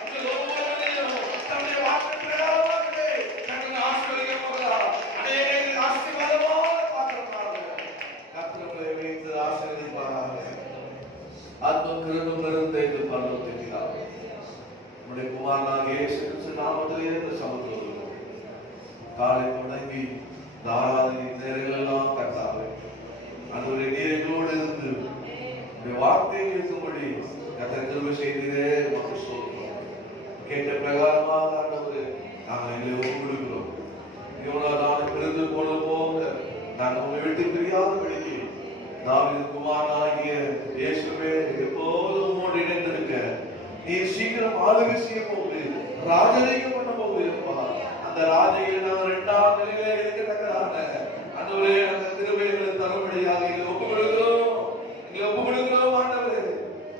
உங்கள் ஒவ்வொருவரையும் தம்முடைய வார்த்தைகளாலே கர்த்தர் ஆசீர்வதிக்க போகிறார். அநேக ஆசீர்வாதமான பாத்திரமாக கர்த்தரை வைத்து ஆசீர்வதிப்பாராக. ஆத்ம கிருபை பெருந்தை பரலோகத்திற்காக நம்முடைய குமாரனாகிய இயேசு கிறிஸ்து நாமத்திலே இந்த சமூகத்தில் காலை தொடங்கி தாராளி நேரங்களெல்லாம் கர்த்தாவே அன்றைய நீரோடு இருந்து வார்த்தையை இருக்கும்படி கர்த்தர் கிருபை செய்தீரே. மக்கள் சொல்றோம் கேட்ட பிரகாரமாக ஆண்டவரே நாங்கள் எங்களை ஒப்பு கொடுக்கிறோம். தாவீது குமாரனாகிய இயேசுவே எப்போதும் உம்மோடு இணைந்திருக்க நீ சீக்கிரம் ஆளுகை செய்ய போகுது, ராஜரீகம் பண்ண போகுதுப்பா. அந்த ராஜையில் நாங்கள் 2ஆம் நிலையிலே இருக்கத்தக்கதான ஆண்டவரே அந்த கிருபைகளை தரும்படியாக எங்களை ஒப்புக் கொடுக்கிறோம். ஆண்டவரே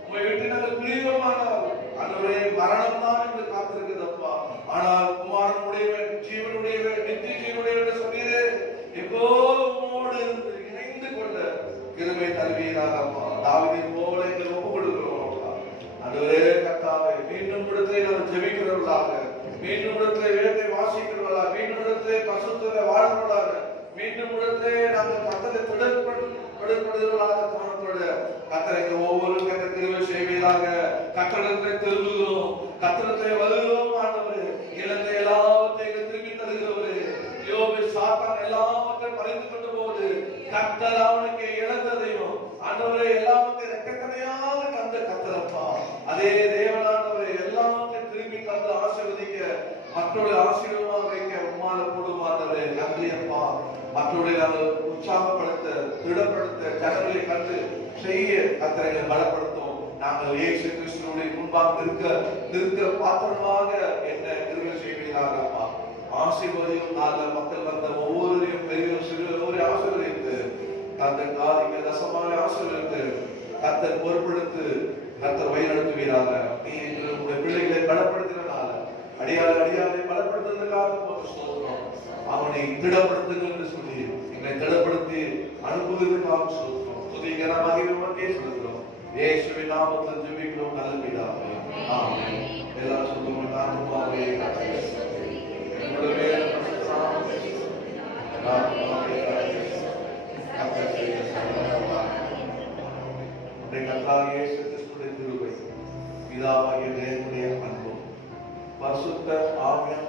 உம்மை விட்டு நாங்கள் பிரியமானோம். ஆண்டவரே மரணம் தான் என்று காத்திருக்கிறதப்பா. ஆனால் குமாரன் உடையவன், ஜீவன் உடையவன், நித்திய ஜீவன் உடையவன் என்று சொன்னீரே, எப்போதும் உம்மோடு இணைந்து கொண்ட கிருபை தருவீராகப்பா. தாவீதை போல எங்களை ஒப்புக் கொடுக்கிறோம். ஆண்டவரே கர்த்தாவே, மீண்டும் இடத்திலே நாங்கள் ஜெபிக்கிறவர்களாக, மீண்டும் இடத்திலே வேதத்தை வாசிக்கிறவர்களாக, மீண்டும் இடத்திலே பரிசுத்தத்திலே வாழ்கிறவர்களாக, மீண்டும் இடத்திலே நாங்கள் கர்த்தரை திடப்படுத்துவர்களாக காணப்பட கர்த்தரை ஒவ்வொரு கர்த்தர் கிருபை செய்வீராக. கர்த்தரிடத்திலே திரும்புகிறோம், கர்த்தரிடத்திலே வருகிறோம். ஆண்டவரே இழந்த எல்லாவற்றையும் திரும்பி தருகிறவரே, யோபு சாத்தான் எல்லாவற்றையும் பறித்து கொண்டு போது கர்த்தர் அவனுக்கு இழந்ததையும் ஆண்டவரே எல்லாவற்றையும் ரெக்கக்கணையாக தந்த கர்த்தரப்பா. அதே தேவனாண்டவரே எல்லாவற்றையும் திரும்பி தந்து ஆசீர்வதிக்க, மற்றவர்களை ஆசீர்வாதமாக வைக்க உம்மால கூடும். ஆண்டவரே நன்றி அப்பா. மற்றவர்களை நாங்கள் உற்சாகப்படுத்த, திடப்படுத்த, ஜனங்களை கண்டு செய்ய கர்த்தரை பலப்படுத்தும். நாங்கள் இயேசு கிறிஸ்துவின் முன்பாக நிற்க பாத்திரமாக என்ன கிருபை செய்வீராகப்பா. ஆசீர்வதியும் நாள மக்கள் வந்த ஒவ்வொருவரையும் பெரியவர் சிறுவரை ஆசீர்வதித்து, தந்த காரிக தசமாக ஆசீர்வதித்து, கர்த்தர் பொறுப்பெடுத்து கர்த்தர் வழிநடத்துவீராக. நீ உங்களுடைய பிள்ளைகளை பலப்படுத்தினால அடியாரை பலப்படுத்துவதற்காக ஸ்தோத்திரம். அவனை திடப்படுத்துங்கள் என்று சொல்லி எங்களை திடப்படுத்தி அனுப்புவதற்காக ஸ்தோத்திரம். துதிக்கிற மகிமையே சொல்கிறோம். இயேசுவின் நாமத்தில் ஜெபிக்கிறோம் நல்ல பிதாவே. ஆமென். எல்லாரும் சொல்லுங்க. ஆத்துமாவே என்னுடைய கர்த்தராகிய இயேசு கிறிஸ்துவின் கிருபை, பிதாவாகிய தேவனுடைய அன்பும், பரிசுத்த ஆவியானவருடைய